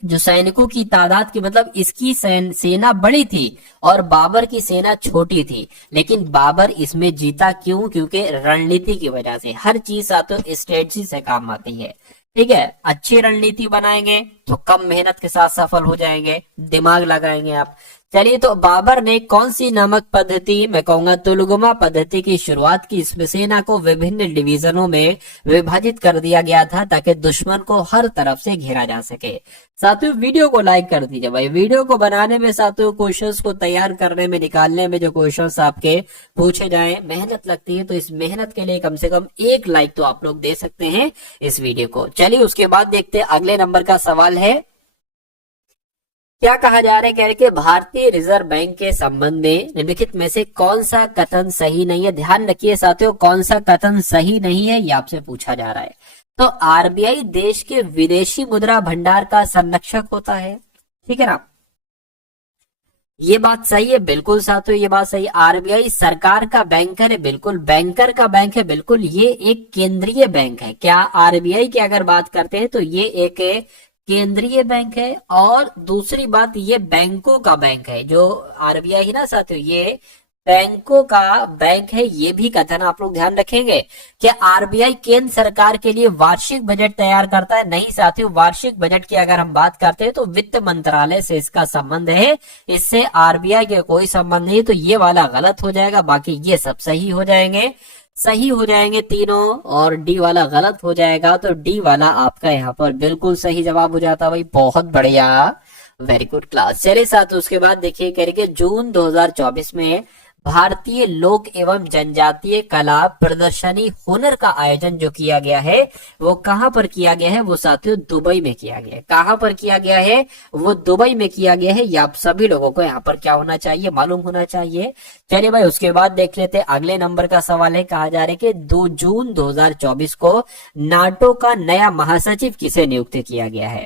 जो सैनिकों की तादाद की मतलब इसकी सेना बड़ी थी और बाबर की सेना छोटी थी, लेकिन बाबर इसमें जीता। क्यों? क्योंकि रणनीति की वजह से। हर चीज साथियों स्ट्रेटजी से काम आती है, ठीक है। अच्छी रणनीति बनाएंगे तो कम मेहनत के साथ सफल हो जाएंगे, दिमाग लगाएंगे आप। चलिए, तो बाबर ने कौन सी नामक पद्धति, मैं कहूंगा तुलगमा पद्धति की शुरुआत की? इसमें सेना को विभिन्न डिवीजनों में विभाजित कर दिया गया था ताकि दुश्मन को हर तरफ से घेरा जा सके। साथियों, वीडियो को लाइक कर दीजिए भाई। वीडियो को बनाने में साथियों, क्वेश्चंस को तैयार करने में, निकालने में, जो क्वेश्चंस आपके पूछे जाए, मेहनत लगती है, तो इस मेहनत के लिए कम से कम 1 लाइक तो आप लोग दे सकते हैं इस वीडियो को। चलिए, उसके बाद देखते हैं अगले नंबर का सवाल है, क्या कहा जा रहा है? कह रहे कि भारतीय रिजर्व बैंक के संबंध में निम्नलिखित में से कौन सा कथन सही नहीं है। ध्यान रखिए साथियों, कौन सा कथन सही नहीं है, ये आपसे पूछा जा रहा है। तो आरबीआई देश के विदेशी मुद्रा भंडार का संरक्षक होता है, ठीक है ना। ये बात सही है, बिल्कुल साथियों, ये बात सही। आरबीआई सरकार का बैंकर है, बिल्कुल बैंकर का बैंक है, बिल्कुल। ये एक केंद्रीय बैंक है। क्या आरबीआई की अगर बात करते हैं तो ये एक केंद्रीय बैंक है। और दूसरी बात, ये बैंकों का बैंक है। जो आरबीआई है ना साथियों, ये बैंकों का बैंक है। ये भी कथन आप लोग ध्यान रखेंगे कि आरबीआई केंद्र सरकार के लिए वार्षिक बजट तैयार करता है। नहीं साथियों, वार्षिक बजट की अगर हम बात करते हैं तो वित्त मंत्रालय से इसका संबंध है, इससे आरबीआई के कोई संबंध नहीं। तो ये वाला गलत हो जाएगा, बाकी ये सब सही हो जाएंगे, सही हो जाएंगे तीनों। और डी वाला गलत हो जाएगा, तो डी वाला आपका यहाँ पर बिल्कुल सही जवाब हो जाता है भाई। बहुत बढ़िया, वेरी गुड क्लास। चलिए साथ उसके बाद देखिए करिए, जून 2024 में भारतीय लोक एवं जनजातीय कला प्रदर्शनी हुनर का आयोजन जो किया गया है वो कहां पर किया गया है? वो साथियों दुबई में किया गया है। कहां पर किया गया है? वो दुबई में किया गया है। ये आप सभी लोगों को यहाँ पर क्या होना चाहिए? मालूम होना चाहिए। चलिए भाई, उसके बाद देख लेते हैं अगले नंबर का सवाल है। कहा जा रहा है कि 2 जून 2024 को नाटो का नया महासचिव किसे नियुक्त किया गया है?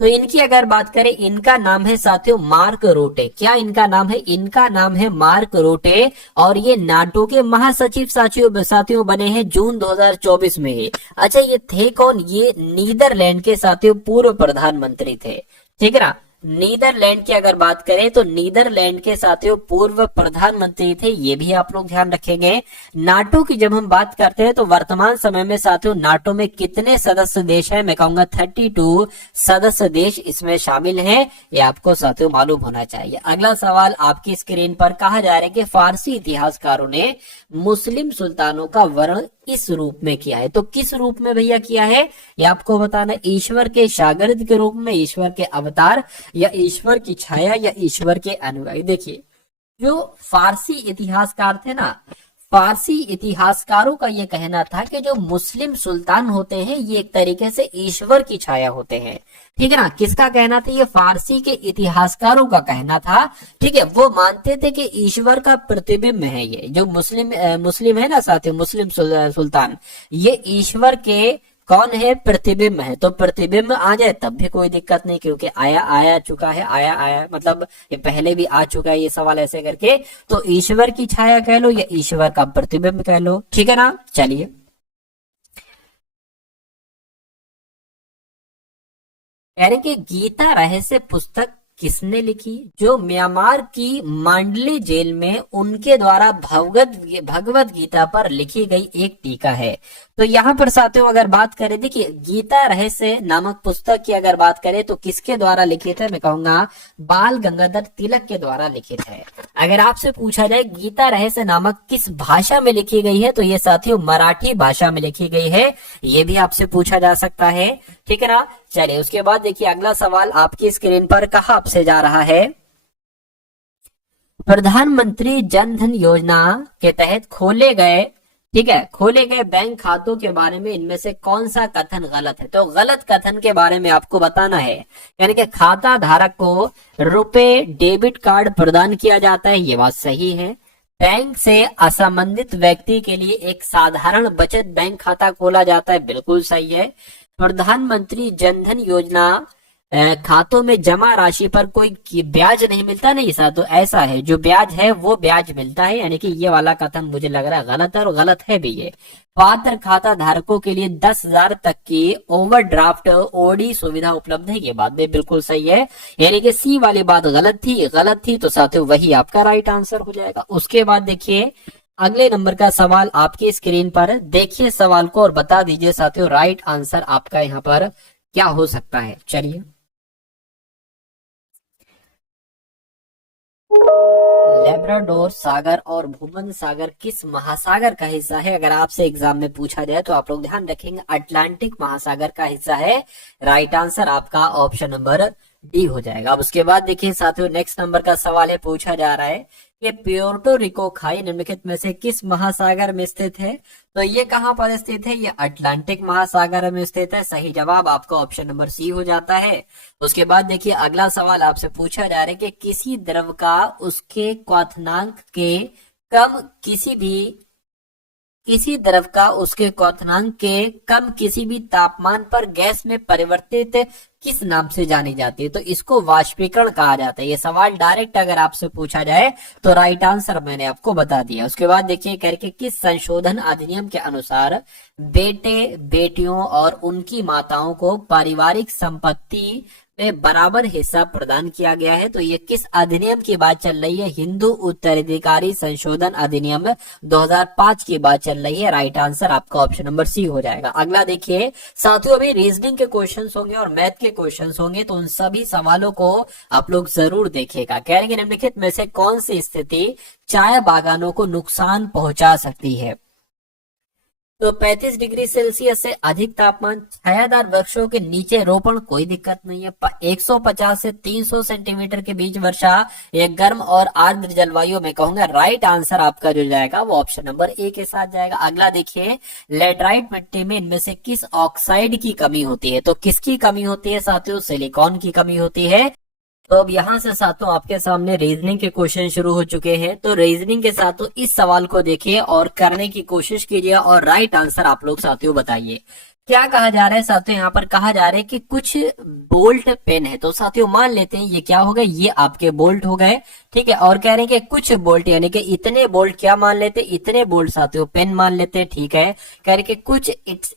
तो इनकी अगर बात करें, इनका नाम है साथियों मार्क रोटे। क्या इनका नाम है? इनका नाम है मार्क रोटे। और ये नाटो के महासचिव साथियों बने हैं जून 2024 में ही। अच्छा, ये थे कौन? ये नीदरलैंड के साथियों पूर्व प्रधानमंत्री थे। ठीक है ना। नीदरलैंड की अगर बात करें तो नीदरलैंड के साथियों पूर्व प्रधानमंत्री थे। ये भी आप लोग ध्यान रखेंगे। नाटो की जब हम बात करते हैं तो वर्तमान समय में साथियों नाटो में कितने सदस्य देश हैं? मैं कहूंगा 32 सदस्य देश इसमें शामिल हैं। ये आपको साथियों मालूम होना चाहिए। अगला सवाल आपकी स्क्रीन पर कहा जा रहा है कि फारसी इतिहासकारों ने मुस्लिम सुल्तानों का वर्णन इस रूप में किया है। तो किस रूप में भैया किया है? ये आपको बताना। ईश्वर के शागिर्द के रूप में, ईश्वर के अवतार, या ईश्वर की छाया, या ईश्वर के अनुयायी। देखिए, जो फारसी इतिहासकार थे ना, फारसी इतिहासकारों का ये कहना था कि जो मुस्लिम सुल्तान होते हैं ये एक तरीके से ईश्वर की छाया होते हैं। ठीक है ना। किसका कहना था? ये फारसी के इतिहासकारों का कहना था। ठीक है, वो मानते थे कि ईश्वर का प्रतिबिंब है। ये जो मुस्लिम है ना साथियों, मुस्लिम सुल्तान, ये ईश्वर के कौन है? प्रतिबिंब है। तो प्रतिबिंब आ जाए तब भी कोई दिक्कत नहीं, क्योंकि आया चुका है। आया मतलब ये पहले भी आ चुका है ये सवाल ऐसे करके। तो ईश्वर की छाया कह लो या ईश्वर का प्रतिबिंब कह लो। ठीक है ना। चलिए, कह रहे कि गीता रहस्य पुस्तक किसने लिखी? जो म्यांमार की मांडले जेल में उनके द्वारा भगवत गीता पर लिखी गई एक टीका है। तो यहाँ पर साथियों अगर बात करें, देखिए गीता रहस्य नामक पुस्तक की अगर बात करें तो किसके द्वारा लिखित है? मैं कहूंगा बाल गंगाधर तिलक के द्वारा लिखित है। अगर आपसे पूछा जाए गीता रहस्य नामक किस भाषा में लिखी गई है, तो ये साथियों मराठी भाषा में लिखी गई है। ये भी आपसे पूछा जा सकता है। ठीक है ना। चलिए, उसके बाद देखिए अगला सवाल आपकी स्क्रीन पर कहा आपसे जा रहा है। प्रधानमंत्री जन धन योजना के तहत खोले गए, ठीक है, खोले गए बैंक खातों के बारे में इनमें से कौन सा कथन गलत है? तो गलत कथन के बारे में आपको बताना है। यानी कि खाता धारक को रुपए डेबिट कार्ड प्रदान किया जाता है, ये बात सही है। बैंक से असंबंधित व्यक्ति के लिए एक साधारण बचत बैंक खाता खोला जाता है, बिल्कुल सही है। प्रधानमंत्री जनधन योजना खातों में जमा राशि पर कोई ब्याज नहीं मिलता, नहीं सा तो ऐसा है, जो ब्याज है वो ब्याज मिलता है। यानी कि ये वाला कथन मुझे लग रहा है गलत है, और गलत है भी ये। पात्र खाता धारकों के लिए 10,000 तक की ओवरड्राफ्ट ओडी सुविधा उपलब्ध है, ये बात भी बिल्कुल सही है। यानी कि सी वाली बात गलत थी तो साथियों वही आपका राइट आंसर हो जाएगा। उसके बाद देखिए अगले नंबर का सवाल आपकी स्क्रीन पर, देखिए सवाल को और बता दीजिए साथियों राइट आंसर आपका यहाँ पर क्या हो सकता है। चलिए, लेब्राडोर सागर और भूमध्य सागर किस महासागर का हिस्सा है? अगर आपसे एग्जाम में पूछा जाए तो आप लोग ध्यान रखेंगे अटलांटिक महासागर का हिस्सा है। राइट आंसर आपका ऑप्शन नंबर डी हो जाएगा। अब उसके बाद देखिए साथियों नेक्स्ट नंबर का सवाल है, पूछा जा रहा है कि प्योर्टो रिको खाई निम्नलिखित में से किस महासागर में स्थित है? तो ये कहां पर स्थित है? ये अटलांटिक महासागर में स्थित है। सही जवाब आपका ऑप्शन नंबर सी हो जाता है। उसके बाद देखिए अगला सवाल आपसे पूछा जा रहा है कि किसी द्रव का उसके क्वथनांक के कम किसी भी किसी द्रव का उसके क्वथनांक के कम किसी भी तापमान पर गैस में परिवर्तित किस नाम से जानी जाती है? तो इसको वाष्पीकरण कहा जाता है। ये सवाल डायरेक्ट अगर आपसे पूछा जाए तो राइट आंसर मैंने आपको बता दिया। उसके बाद देखिए करके किस संशोधन अधिनियम के अनुसार बेटे बेटियों और उनकी माताओं को पारिवारिक संपत्ति में बराबर हिस्सा प्रदान किया गया है? तो ये किस अधिनियम की बात चल रही है? हिंदू उत्तराधिकारी संशोधन अधिनियम 2005 की बात चल रही है। राइट आंसर आपका ऑप्शन नंबर सी हो जाएगा। अगला देखिए साथियों, अभी रीजनिंग के क्वेश्चंस होंगे और मैथ के क्वेश्चंस होंगे, तो उन सभी सवालों को आप लोग जरूर देखिएगा। कह रहे हैं निम्नलिखित में से कौन सी स्थिति चाय बागानों को नुकसान पहुंचा सकती है? तो 35 डिग्री सेल्सियस से अधिक तापमान, छायादार वृक्षों के नीचे रोपण, कोई दिक्कत नहीं है। 150 से 300 सेंटीमीटर के बीच वर्षा, या गर्म और आर्द्र जलवायु में कहूंगा राइट आंसर आपका जो जाएगा वो ऑप्शन नंबर ए के साथ जाएगा। अगला देखिए लेटराइट मिट्टी में इनमें से किस ऑक्साइड की कमी होती है? तो किसकी कमी होती है साथियों? सिलिकॉन की कमी होती है। तो अब यहाँ से साथियों आपके सामने रीजनिंग के क्वेश्चन शुरू हो चुके हैं। तो रीजनिंग के साथियों इस सवाल को देखिए और करने की कोशिश कीजिए और राइट आंसर आप लोग साथियों बताइए। क्या कहा जा रहा है साथियों? यहाँ पर कहा जा रहा है कि कुछ बोल्ट पेन है। तो साथियों मान लेते हैं ये क्या हो गए, ये आपके बोल्ट हो गए, ठीक है। और कह रहे हैं कि कुछ बोल्ट यानी कि इतने बोल्ट, क्या मान लेते हैं? इतने बोल्ट साथियों पेन मान लेते हैं, ठीक है। कह रहे कि कुछ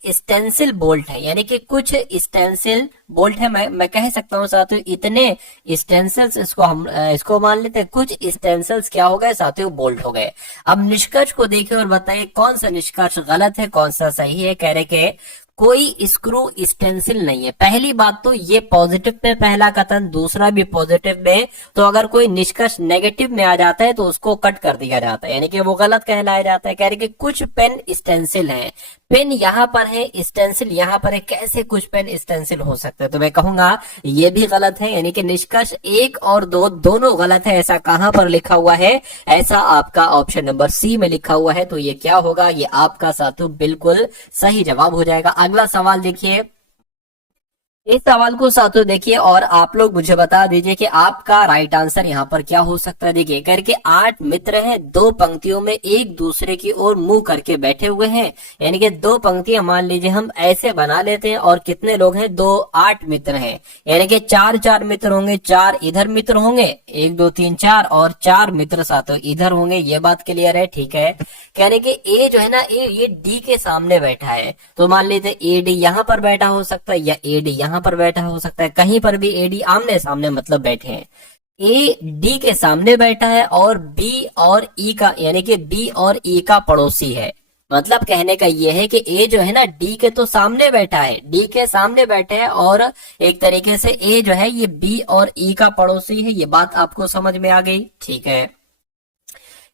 स्टेंसिल बोल्ट है, यानी कि कुछ स्टेंसिल बोल्ट है। मैं कह सकता हूँ साथियों इतने स्टेंसिल्स, इसको मान लेते हैं। कुछ स्टेंसिल्स क्या हो गए साथियों? बोल्ट हो गए। अब निष्कर्ष को देखिए और बताइए कौन सा निष्कर्ष गलत है, कौन सा सही है। कह रहे कि कोई स्क्रू स्टेंसिल नहीं है। पहली बात तो ये पॉजिटिव में पहला कथन, दूसरा भी पॉजिटिव में। तो अगर कोई निष्कर्ष नेगेटिव में आ जाता है तो उसको कट कर दिया जाता है, यानी कि वो गलत कहलाया जाता है। कह रहे कि कुछ पेन स्टेंसिल है, पेन यहाँ पर है, स्टेंसिल यहाँ पर है, कैसे कुछ पेन स्टेंसिल हो सकते हैं? तो मैं कहूंगा ये भी गलत है, यानी कि निष्कर्ष 1 और 2 दोनों गलत है। ऐसा कहां पर लिखा हुआ है? ऐसा आपका ऑप्शन नंबर सी में लिखा हुआ है। तो ये क्या होगा? ये आपका साथियों बिल्कुल सही जवाब हो जाएगा। अगला सवाल देखिए, इस सवाल को साथियों देखिए और आप लोग मुझे बता दीजिए कि आपका राइट आंसर यहाँ पर क्या हो सकता है। देखिए करके 8 मित्र हैं, 2 पंक्तियों में एक दूसरे की ओर मुंह करके बैठे हुए हैं, यानी कि 2 पंक्तियां मान लीजिए हम ऐसे बना लेते हैं। और कितने लोग हैं? 8 मित्र हैं, यानी कि 4 मित्र होंगे, 4 इधर मित्र होंगे, 1 2 3 4, और 4 मित्र साथियों इधर होंगे। ये बात क्लियर है, ठीक है। कहने के ए जो है ना, ये डी के सामने बैठा है, तो मान लीजिए ए डी यहाँ पर बैठा हो सकता है, या ए डी यहाँ पर बैठा हो सकता है। कहीं पर भी एडी आमने सामने मतलब बैठे हैं। ए डी के सामने बैठा है और बी और ई का, यानी कि बी और ई का पड़ोसी है। मतलब कहने का ये है कि ए जो है ना डी के तो सामने बैठा है, डी के सामने बैठे हैं, और एक तरीके से ए जो है ये बी और ई का पड़ोसी है। ये बात आपको समझ में आ गई, ठीक है।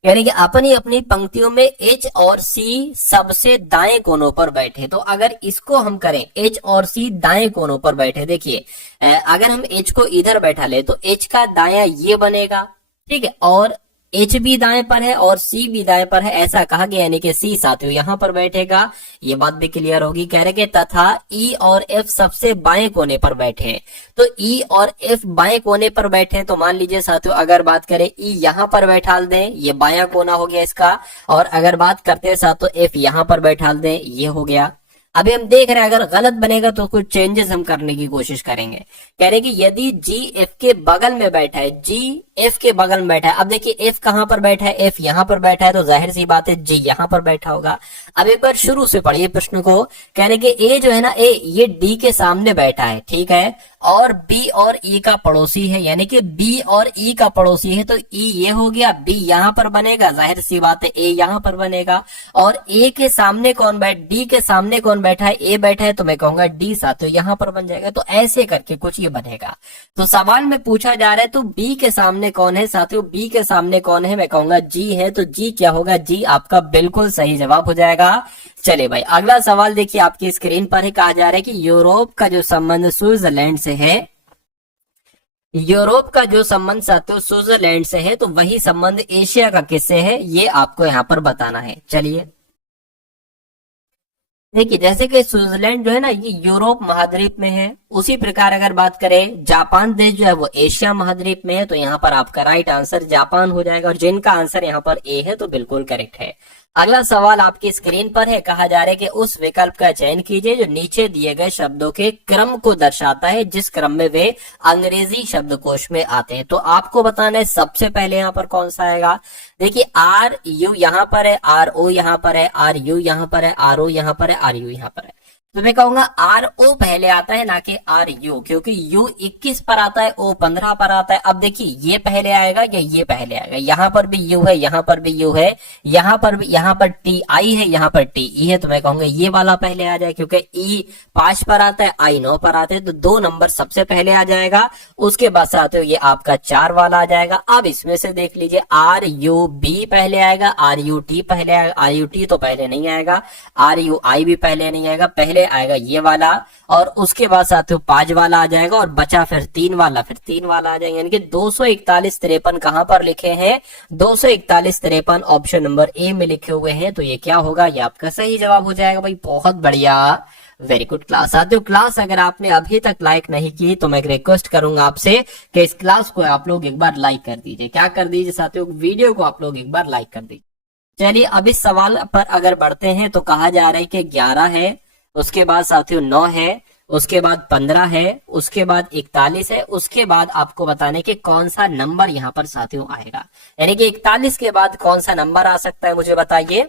यानी कि अपनी अपनी पंक्तियों में एच और सी सबसे दाएं कोनों पर बैठे। तो अगर इसको हम करें, एच और सी दाएं कोनों पर बैठे, देखिए अगर हम एच को इधर बैठा ले तो एच का दाया ये बनेगा, ठीक है, और एच भी दाएं पर है और सी भी दाएं पर है, ऐसा कहा गया, यानी कि सी साथियों यहां पर बैठेगा। ये बात भी क्लियर होगी। कह रहे कि तथा ई और एफ सबसे बाएं कोने पर बैठे हैं। तो ई और एफ बाएं कोने पर बैठे हैं, तो मान लीजिए साथियों अगर बात करें ई यहां पर बैठा दें, ये बायां कोना हो गया इसका, और अगर बात करते हैं साथियों एफ यहां पर बैठा दें, ये हो गया। अभी हम देख रहे हैं अगर गलत बनेगा तो कुछ चेंजेस हम करने की कोशिश करेंगे। कह रहे कि यदि जी एफ के बगल में बैठा है, जी एफ के बगल में बैठा है, अब देखिए एफ कहां पर बैठा है? एफ यहां पर बैठा है, तो जाहिर सी बात है जी यहां पर बैठा होगा। अब एक बार शुरू से पढ़िए प्रश्न को। कह रहे कि ए जो है ना, ए ये डी के सामने बैठा है, ठीक है, और बी और ई का पड़ोसी है, यानी कि बी और ई का पड़ोसी है, तो ई ये हो गया, बी यहां पर बनेगा, जाहिर सी बात है ए यहां पर बनेगा। और ए के सामने कौन डी के सामने कौन बैठा है? ए बैठा है, तो मैं कहूंगा डी साथियों यहां पर बन जाएगा। तो ऐसे करके कुछ ये बनेगा। तो सवाल में पूछा जा रहा है तो बी के सामने कौन है साथियों? बी के सामने कौन है? मैं कहूंगा जी है, तो जी क्या होगा? जी आपका बिल्कुल सही जवाब हो जाएगा। चलिए भाई अगला सवाल देखिए आपकी स्क्रीन पर है। कहा जा रहा है कि यूरोप का जो संबंध स्विट्जरलैंड से है, यूरोप का जो संबंध साथियों स्विट्जरलैंड से है, तो वही संबंध एशिया का किससे है? ये आपको यहाँ पर बताना है। चलिए देखिए, जैसे कि स्विट्जरलैंड जो है ना ये यूरोप महाद्वीप में है, उसी प्रकार अगर बात करें जापान देश जो है वो एशिया महाद्वीप में है, तो यहाँ पर आपका राइट आंसर जापान हो जाएगा। और जिनका आंसर यहाँ पर ए है तो बिल्कुल करेक्ट है। अगला सवाल आपकी स्क्रीन पर है, कहा जा रहा है कि उस विकल्प का चयन कीजिए जो नीचे दिए गए शब्दों के क्रम को दर्शाता है जिस क्रम में वे अंग्रेजी शब्दकोश में आते हैं। तो आपको बताना है सबसे पहले यहाँ पर कौन सा आएगा। देखिए आर यू यहाँ पर है, आर ओ यहाँ पर है, आर यू यहाँ पर है, आर ओ यहाँ पर है, आर यू यहाँ पर है। तो मैं कहूंगा आर ओ पहले आता है ना कि आर यू, क्योंकि यू 21 पर आता है, ओ 15 पर आता है। अब देखिए ये पहले आएगा या ये पहले आएगा। यहाँ पर भी यू है, यहाँ पर भी यू है, यहाँ पर भी, यहाँ पर टी आई है, यहाँ पर टी ई है। तो मैं कहूंगा ये वाला पहले आ जाए, क्योंकि ई 5 पर आता है, आई 9 पर आते हैं, तो 2 नंबर सबसे पहले आ जाएगा। उसके बाद से आते हो ये आपका 4 वाला आ जाएगा। अब इसमें से देख लीजिए आर यू बी पहले आएगा, आर यू टी पहले आएगा, आर यू टी तो पहले नहीं आएगा, आर यू आई भी पहले नहीं आएगा, पहले आएगा ये वाला, और उसके बाद साथियों 5 वाला आ जाएगा, और बचा फिर 3 वाला, फिर 3 वाला आ जाएगा। यानी कि 241 53 कहां पर लिखे हैं, 241 53 ऑप्शन नंबर ए में लिखे हुए हैं। तो ये क्या होगा, ये आपका सही जवाब हो जाएगा भाई। बहुत बढ़िया, वेरी गुड क्लास। साथियों क्लास अगर आपने अभी तक लाइक नहीं की तो मैं रिक्वेस्ट करूंगा आपसे कि इस क्लास को आप लोग एक बार लाइक कर दीजिए। क्या कर दीजिए साथियों, वीडियो को आप लोग एक बार लाइक कर दीजिए। चलिए अब इस सवाल पर अगर बढ़ते हैं तो कहा जा रहा है कि 11 है, उसके बाद साथियों 9 है, उसके बाद 15 है, उसके बाद 41 है, उसके बाद आपको बताने के कौन सा नंबर यहाँ पर साथियों आएगा। यानी कि 41 के बाद कौन सा नंबर आ सकता है, मुझे बताइए।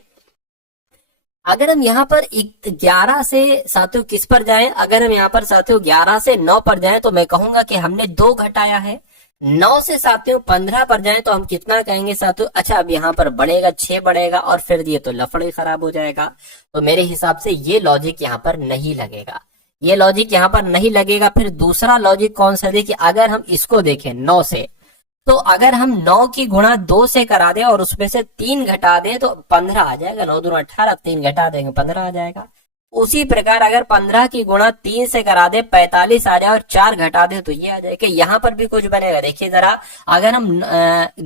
अगर हम यहाँ पर 11 से साथियों किस पर जाएं, अगर हम यहाँ पर साथियों 11 से 9 पर जाएं तो मैं कहूंगा कि हमने 2 घटाया है। 9 से साथियों 15 पर जाएं तो हम कितना कहेंगे साथियों। अच्छा अब यहाँ पर बढ़ेगा, 6 बढ़ेगा, और फिर ये तो लफड़े खराब हो जाएगा। तो मेरे हिसाब से ये लॉजिक यहाँ पर नहीं लगेगा, ये लॉजिक यहाँ पर नहीं लगेगा। फिर दूसरा लॉजिक कौन सा, देखिए अगर हम इसको देखें 9 से, तो अगर हम 9 की गुणा 2 से करा दें और उसमें से 3 घटा दें तो 15 आ जाएगा। 9 दूना 18, 3 घटा देंगे 15 आ जाएगा। उसी प्रकार अगर 15 की गुणा 3 से करा दे 45 आ जाए, और 4 घटा दे तो ये आ जाए कि यहाँ पर भी कुछ बनेगा। देखिए जरा, अगर हम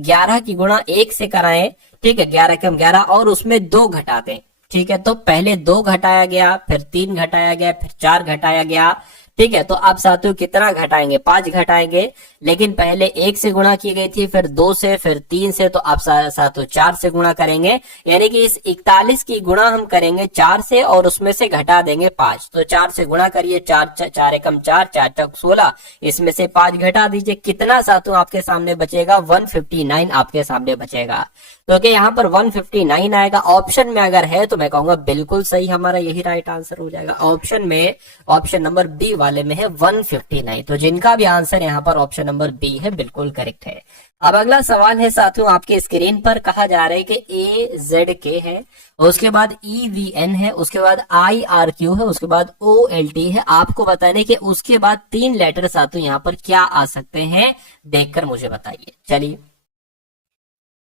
11 की गुणा 1 से कराएं, ठीक है, 11 के हम 11 और उसमें 2 घटा दें, ठीक है, तो पहले 2 घटाया गया, फिर 3 घटाया गया, फिर 4 घटाया गया, ठीक है। तो अब साथियों कितना घटाएंगे, 5 घटाएंगे, लेकिन पहले 1 से गुणा की गई थी, फिर 2 से, फिर 3 से, तो अब साथियों 4 से गुणा करेंगे। यानी कि इस 41 की गुणा हम करेंगे 4 से और उसमें से घटा देंगे 5। तो 4 से गुणा करिए, 4 एकम 4, 4 चौक 16, इसमें से 5 घटा दीजिए, कितना साथियों आपके सामने बचेगा, 159 आपके सामने बचेगा। तो यहाँ पर 159 आएगा। ऑप्शन में अगर है तो मैं कहूंगा बिल्कुल सही, हमारा यही राइट आंसर हो जाएगा। ऑप्शन में, ऑप्शन नंबर बी वाले में है 159। तो जिनका भी आंसर यहाँ पर ऑप्शन नंबर बी है बिल्कुल करेक्ट है। अब अगला सवाल है साथियों आपके स्क्रीन पर, कहा जा रहा है कि ए जेड के है, उसके बाद ई वी एन है, उसके बाद आई आर क्यू है, उसके बाद ओ एल टी है। आपको बताने के उसके बाद 3 लेटर साथियों यहाँ पर क्या आ सकते हैं, देखकर मुझे बताइए। चलिए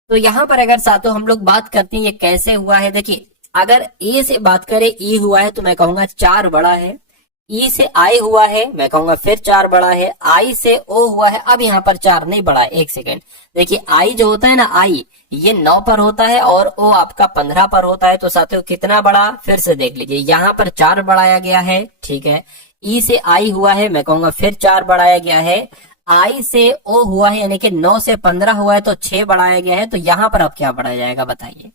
तो यहाँ पर अगर साथियों हम लोग बात करते हैं ये कैसे हुआ है, देखिए अगर ए से बात करें, ई हुआ है तो मैं कहूंगा 4 बड़ा है, ई से आई हुआ है मैं कहूंगा फिर 4 बड़ा है, आई से ओ हुआ है, अब यहाँ पर 4 नहीं बड़ा है। एक सेकेंड, देखिए आई जो होता है ना, आई ये 9 पर होता है और ओ आपका 15 पर होता है। तो साथियों कितना बड़ा, फिर से देख लीजिए, यहाँ पर 4 बढ़ाया गया है, ठीक है। ई से आई हुआ है मैं कहूंगा फिर 4 बढ़ाया गया है, आई से ओ हुआ है यानी कि 9 से 15 हुआ है तो 6 बढ़ाया गया है। तो यहाँ पर अब क्या बढ़ाया जाएगा बताइए।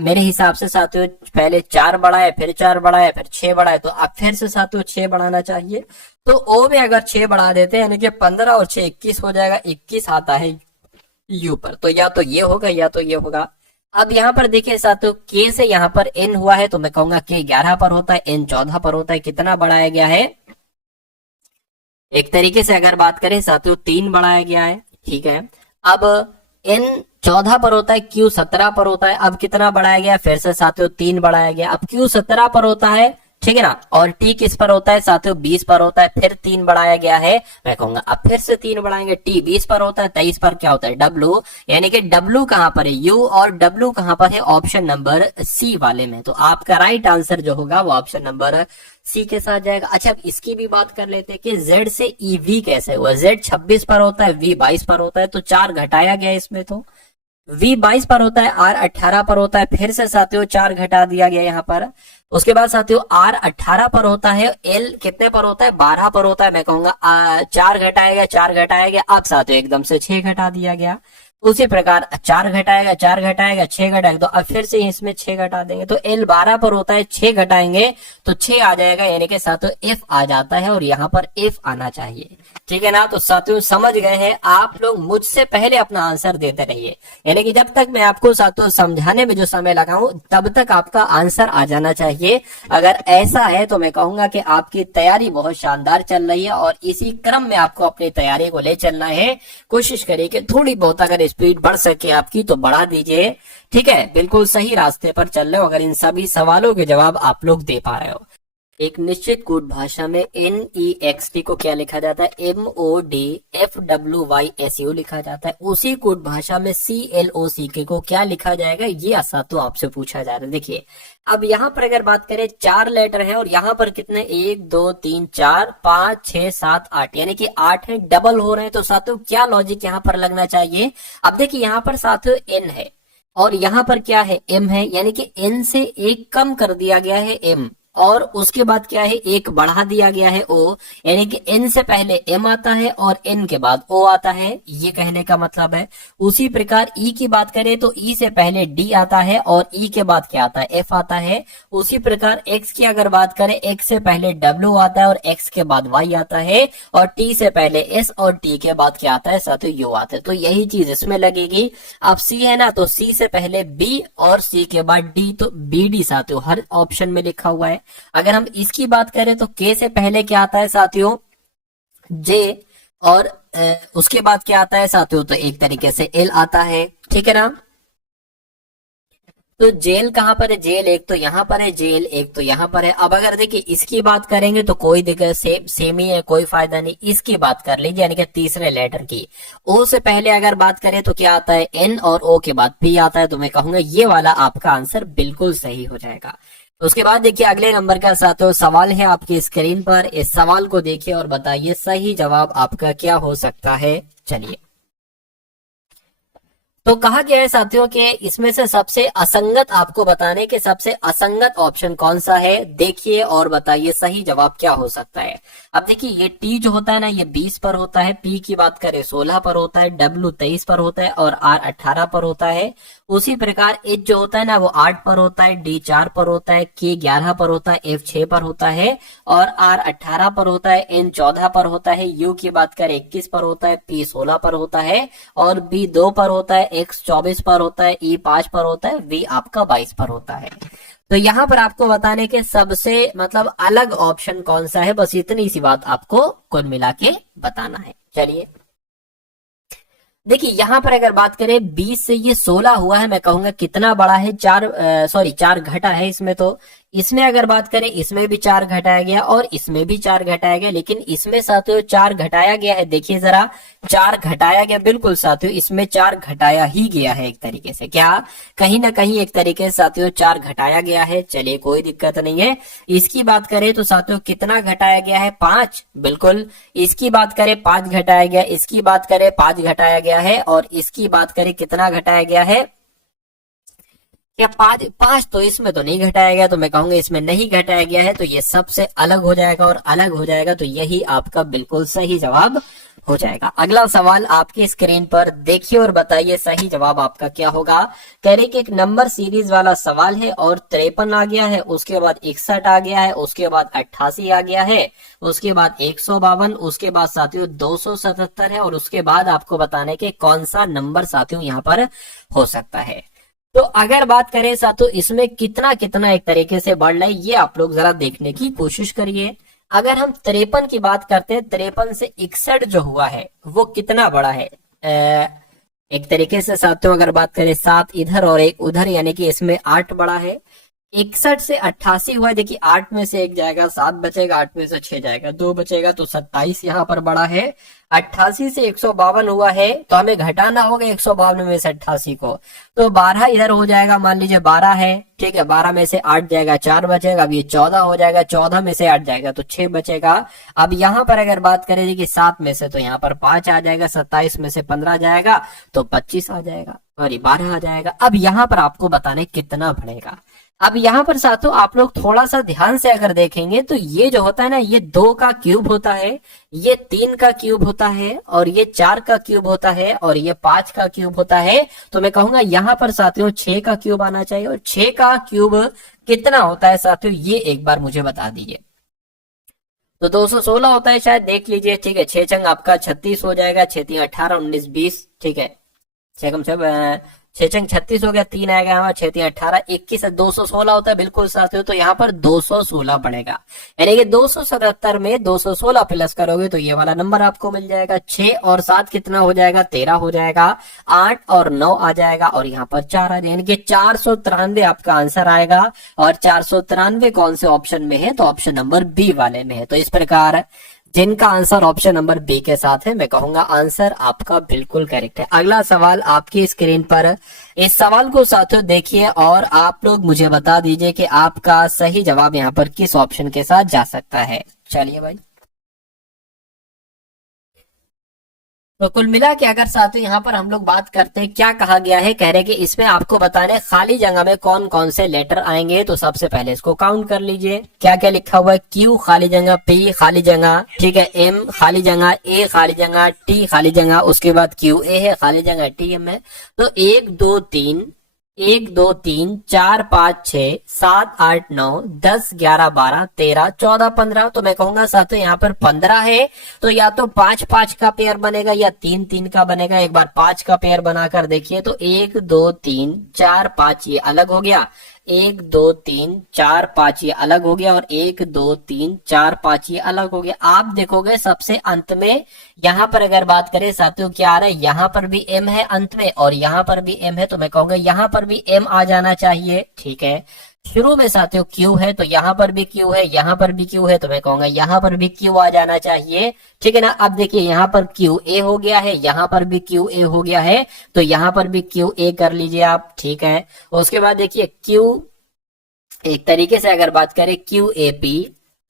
मेरे हिसाब से साथियों पहले 4 बढ़ाए, फिर 4 बढ़ाए, फिर 6 बढ़ाए, तो अब फिर से साथियों 6 बढ़ाना चाहिए। तो ओ में अगर 6 बढ़ा देते हैं यानी कि 15 और 6 21 हो जाएगा, 21 आता है यू पर। तो या तो ये होगा या तो ये होगा। अब यहाँ पर देखिए साथियों के से यहाँ पर एन हुआ है तो मैं कहूंगा के 11 पर होता है, एन 14 पर होता है। कितना बढ़ाया गया है, एक तरीके से अगर बात करें साथियों 3 बढ़ाया गया है, ठीक है। अब एन 14 पर होता है, क्यू 17 पर होता है, अब कितना बढ़ाया गया, फिर से साथियों 3 बढ़ाया गया। अब क्यू 17 पर होता है, ठीक है ना, और टी किस पर होता है साथियों 20 पर होता है, फिर 3 बढ़ाया गया है। मैं कहूंगा अब फिर से 3 बढ़ाएंगे, टी 20 पर होता है, 23 पर क्या होता है डब्लू, यानी कि डब्लू कहां पर है, यू, और डब्लू कहां पर है, ऑप्शन नंबर सी वाले में। तो आपका राइट आंसर जो होगा वो ऑप्शन नंबर सी के साथ जाएगा। अच्छा अब इसकी भी बात कर लेते हैं कि जेड से ईवी कैसे हुआ। जेड 26 पर होता है, वी 22 पर होता है, तो 4 घटाया गया इसमें। तो V 22 पर होता है, R 18 पर होता है, फिर से साथियों 4 घटा दिया गया यहाँ पर। उसके बाद साथियों R 18 पर होता है, L कितने पर होता है 12 पर होता है। मैं कहूंगा 4 घटाया गया, 4 घटाया गया, अब साथियों एकदम से 6 घटा दिया गया। उसी प्रकार 4 घटाएगा, 4 घटाएगा, 6 घटाएगा, तो अब फिर से इसमें 6 घटा देंगे, तो L 12 पर होता है, 6 घटाएंगे तो 6 आ जाएगा, यानी कि साथियों F आ जाता है और यहाँ पर F आना चाहिए। ठीक है ना। तो साथियों समझ गए हैं आप लोग, मुझसे पहले अपना आंसर देते रहिए, यानी कि जब तक मैं आपको साथियों समझाने में जो समय लगाऊं तब तक आपका आंसर आ जाना चाहिए। अगर ऐसा है तो मैं कहूंगा कि आपकी तैयारी बहुत शानदार चल रही है और इसी क्रम में आपको अपनी तैयारी को ले चलना है। कोशिश करिए कि थोड़ी बहुत अगर स्पीड बढ़ सके आपकी तो बढ़ा दीजिए। ठीक है, बिल्कुल सही रास्ते पर चल रहे हो अगर इन सभी सवालों के जवाब आप लोग दे पा रहे हो। एक निश्चित कूट भाषा में NEXT को क्या लिखा जाता है, MODFWYSU लिखा जाता है। उसी कूट भाषा में CLOCK को क्या लिखा जाएगा, ये आसा तो आपसे पूछा जा रहा है। देखिए अब यहाँ पर अगर बात करें 4 लेटर है और यहाँ पर कितने 1 2 3 4 5 6 7 8, यानी कि 8 है, डबल हो रहे हैं। तो साथियों क्या लॉजिक यहाँ पर लगना चाहिए, अब देखिए यहाँ पर साथियों N है और यहाँ पर क्या है M है, यानी कि N से एक कम कर दिया गया है M, और उसके बाद क्या है एक बढ़ा दिया गया है O, यानी कि N से पहले M आता है और N के बाद O आता है, ये कहने का मतलब है। उसी प्रकार E की बात करें तो E से पहले D आता है और E के बाद क्या आता है F आता है। उसी प्रकार X की अगर बात करें, X से पहले W आता है और X के बाद Y आता है, और T से पहले S और T के बाद क्या आता है साथियों U आता है। तो यही चीज इसमें लगेगी। अब C है ना, तो C से पहले B और C के बाद D, तो BD साथियों हर ऑप्शन में लिखा हुआ है। अगर हम इसकी बात करें तो K से पहले क्या आता है साथियों J, और उसके बाद क्या आता है साथियों, तो एक तरीके से L आता है। ठीक है ना। तो जेल कहां पर है, जेल एक तो यहाँ पर है, जेल एक तो यहाँ पर है। अब अगर देखिए इसकी बात करेंगे तो कोई दिक्कत सेम ही है, कोई फायदा नहीं। इसकी बात कर लीजिए, यानी कि तीसरे लेटर की ओ से पहले अगर बात करें तो क्या आता है N, और O के बाद P आता है। तो मैं कहूंगा ये वाला आपका आंसर बिल्कुल सही हो जाएगा। उसके बाद देखिए अगले नंबर का साथियों सवाल है आपकी स्क्रीन पर। इस सवाल को देखिए और बताइए सही जवाब आपका क्या हो सकता है। चलिए, तो कहा गया है साथियों के इसमें से सबसे असंगत, आपको बताने के सबसे असंगत ऑप्शन कौन सा है, देखिए और बताइए सही जवाब क्या हो सकता है। अब देखिए ये T जो होता है ना, ये 20 पर होता है, P की बात करें 16 पर होता है, W 23 पर होता है और R 18 पर होता है। उसी प्रकार H जो होता है ना वो 8 पर होता है, D 4 पर होता है, K 11 पर होता है, F 6 पर होता है और R 18 पर होता है, N 14 पर होता है, U की बात करें 21 पर होता है, P 16 पर होता है और B 2 पर होता है, X 24 पर होता है, E 5 पर होता है, V आपका 22 पर होता है। तो यहाँ पर आपको बताने के सबसे मतलब अलग ऑप्शन कौन सा है, बस इतनी सी बात आपको कुल मिला के बताना है। चलिए देखिए यहाँ पर अगर बात करें 20 से ये 16 हुआ है, मैं कहूंगा कितना बड़ा है, 4 घटा है इसमें। तो इसमें अगर बात करें इसमें भी 4 घटाया गया और इसमें भी 4 घटाया गया, लेकिन इसमें साथियों 4 घटाया गया है। देखिए जरा 4 घटाया गया, बिल्कुल साथियों इसमें 4 घटाया ही गया है एक तरीके से, क्या कहीं ना कहीं एक तरीके से साथियों 4 घटाया गया है। चलिए कोई दिक्कत नहीं है। इसकी बात करें तो साथियों कितना घटाया गया है, 5, बिल्कुल। इसकी बात करें 5 घटाया गया, इसकी बात करें 5 घटाया गया है और इसकी बात करें कितना घटाया गया है, क्या 5 तो इसमें तो नहीं घटाया गया, तो मैं कहूंगा इसमें नहीं घटाया गया है। तो ये सबसे अलग हो जाएगा और अलग हो जाएगा, तो यही आपका बिल्कुल सही जवाब हो जाएगा। अगला सवाल आपकी स्क्रीन पर देखिए और बताइए सही जवाब आपका क्या होगा। कह रहे कि एक नंबर सीरीज वाला सवाल है और 53 आ गया है, उसके बाद 61 आ गया है, उसके बाद 88 आ गया है, उसके बाद 152, उसके बाद साथियों 277 है और उसके बाद आपको बताने के कौन सा नंबर साथियों यहाँ पर हो सकता है। तो अगर बात करें साथियों इसमें कितना कितना एक तरीके से बढ़ रहा है, ये आप लोग जरा देखने की कोशिश करिए। अगर हम 53 की बात करते हैं, 53 से 61 जो हुआ है वो कितना बड़ा है, एक तरीके से साथियों अगर बात करें 7 इधर और 1 उधर, यानी कि इसमें 8 बड़ा है। 61 से 88 हुआ है, देखिए 8 में से 1 जाएगा, 7 बचेगा, 8 में से 6 जाएगा, 2 बचेगा, तो 27 यहाँ पर बड़ा है। 88 से 152 हुआ है, तो हमें घटाना होगा 152 में से 88 को, तो 12 इधर हो जाएगा, मान लीजिए 12 है, ठीक है। 12 में से 8 जाएगा, 4 बचेगा, अब ये 14 हो जाएगा, 14 में से 8 जाएगा तो 6 बचेगा। अब यहाँ पर अगर बात करें कि 7 में से, तो यहाँ पर 5 आ जाएगा, 27 में से 15 जाएगा तो 25 आ जाएगा और ये 12 आ जाएगा। अब यहाँ पर आपको बताने कितना बढ़ेगा, अब यहाँ पर साथियों आप लोग थोड़ा सा ध्यान से अगर देखेंगे तो ये जो होता है ना, ये 2 का क्यूब होता है, ये 3 का क्यूब होता है, और ये 4 का क्यूब होता है, और ये 5 का क्यूब होता है। तो मैं कहूंगा यहाँ पर साथियों 6 का क्यूब आना चाहिए। और 6 का क्यूब कितना होता है साथियों, ये एक बार मुझे बता दीजिए। तो 216 होता है शायद, देख लीजिए। ठीक है, 6 चंग आपका 36 हो जाएगा, 6 3 18 19 20। ठीक है, छह कम छह 6 36 हो गया, 3 आएगा यहाँ, 6 3 18 21 216 होता है, बिल्कुल साथियों। तो यहाँ पर 216 पड़ेगा, यानी कि 277 में 216 प्लस करोगे तो ये वाला नंबर आपको मिल जाएगा। 6 और 7 कितना हो जाएगा, 13 हो जाएगा। 8 और 9 आ जाएगा, और यहाँ पर 4 आ जाएगा, यानी कि 493 आपका आंसर आएगा। और 493 कौन से ऑप्शन में है, तो ऑप्शन नंबर बी वाले में है। तो इस प्रकार जिनका आंसर ऑप्शन नंबर बी के साथ है, मैं कहूंगा आंसर आपका बिल्कुल करेक्ट है। अगला सवाल आपकी स्क्रीन पर, इस सवाल को साथियों देखिए और आप लोग मुझे बता दीजिए कि आपका सही जवाब यहाँ पर किस ऑप्शन के साथ जा सकता है। चलिए भाई, तो कुल मिला के अगर साथियों यहाँ पर हम लोग बात करते हैं, क्या कहा गया है, कह रहे कि इसमें आपको बताने खाली जगह में कौन कौन से लेटर आएंगे। तो सबसे पहले इसको काउंट कर लीजिए, क्या क्या लिखा हुआ है। क्यू खाली जगह, पी खाली जगह, ठीक है, एम खाली जगह, ए खाली जगह, टी खाली जगह, उसके बाद क्यू ए है खाली जगह, टी एम है। तो 1 2 3 1 2 3 4 5 6 7 8 9 10 11 12 13 14 15। तो मैं कहूंगा साथियों यहाँ पर 15 है। तो या तो 5 5 का पेयर बनेगा या 3 3 का बनेगा। एक बार 5 का पेयर बनाकर देखिए, तो 1 2 3 4 5 ये अलग हो गया, 1 2 3 4 5 ये अलग हो गया, और 1 2 3 4 5 ये अलग हो गया। आप देखोगे सबसे अंत में यहाँ पर अगर बात करें साथियों क्या आ रहा है, यहाँ पर भी एम है अंत में, और यहाँ पर भी एम है। तो मैं कहूंगा यहाँ पर भी एम आ जाना चाहिए। ठीक है, शुरू में साथियों क्यू है, तो यहाँ पर भी क्यू है, यहाँ पर भी क्यू है, तो मैं कहूंगा यहाँ पर भी क्यू आ जाना चाहिए। ठीक है ना। अब देखिए यहाँ पर क्यू ए हो गया है, यहाँ पर भी क्यू ए हो गया है, तो यहाँ पर भी क्यू ए कर लीजिए आप। ठीक है, उसके बाद देखिए क्यू, एक तरीके से अगर बात करें क्यू ए पी।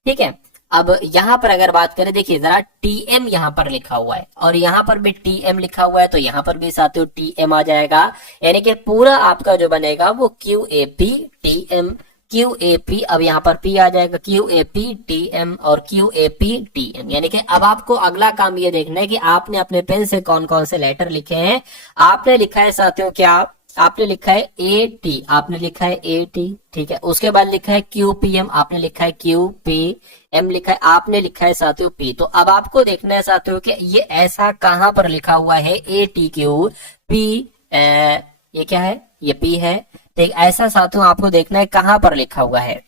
ठीक है, अब यहाँ पर अगर बात करें, देखिए जरा टी एम यहाँ पर लिखा हुआ है, और यहाँ पर भी टी एम लिखा हुआ है, तो यहाँ पर भी साथियों टी एम आ जाएगा। यानी कि पूरा आपका जो बनेगा वो Q A P T M, Q A P, अब यहाँ पर पी आ जाएगा, Q A P T M और Q A P T M. यानी कि अब आपको अगला काम ये देखना है कि आपने अपने पेन से कौन कौन से लेटर लिखे हैं। आपने लिखा है साथियों क्या, आपने लिखा है ए टी, आपने लिखा है ए टी। ठीक है, उसके बाद लिखा है क्यू पी एम, आपने लिखा है क्यू पी एम लिखा है, आपने लिखा है साथियों पी। तो अब आपको देखना है साथियों कि ये ऐसा कहां पर लिखा हुआ है, ए टी क्यू पी, ये क्या है, ये पी है। ठीक, ऐसा साथियों आपको देखना है कहां पर लिखा हुआ है।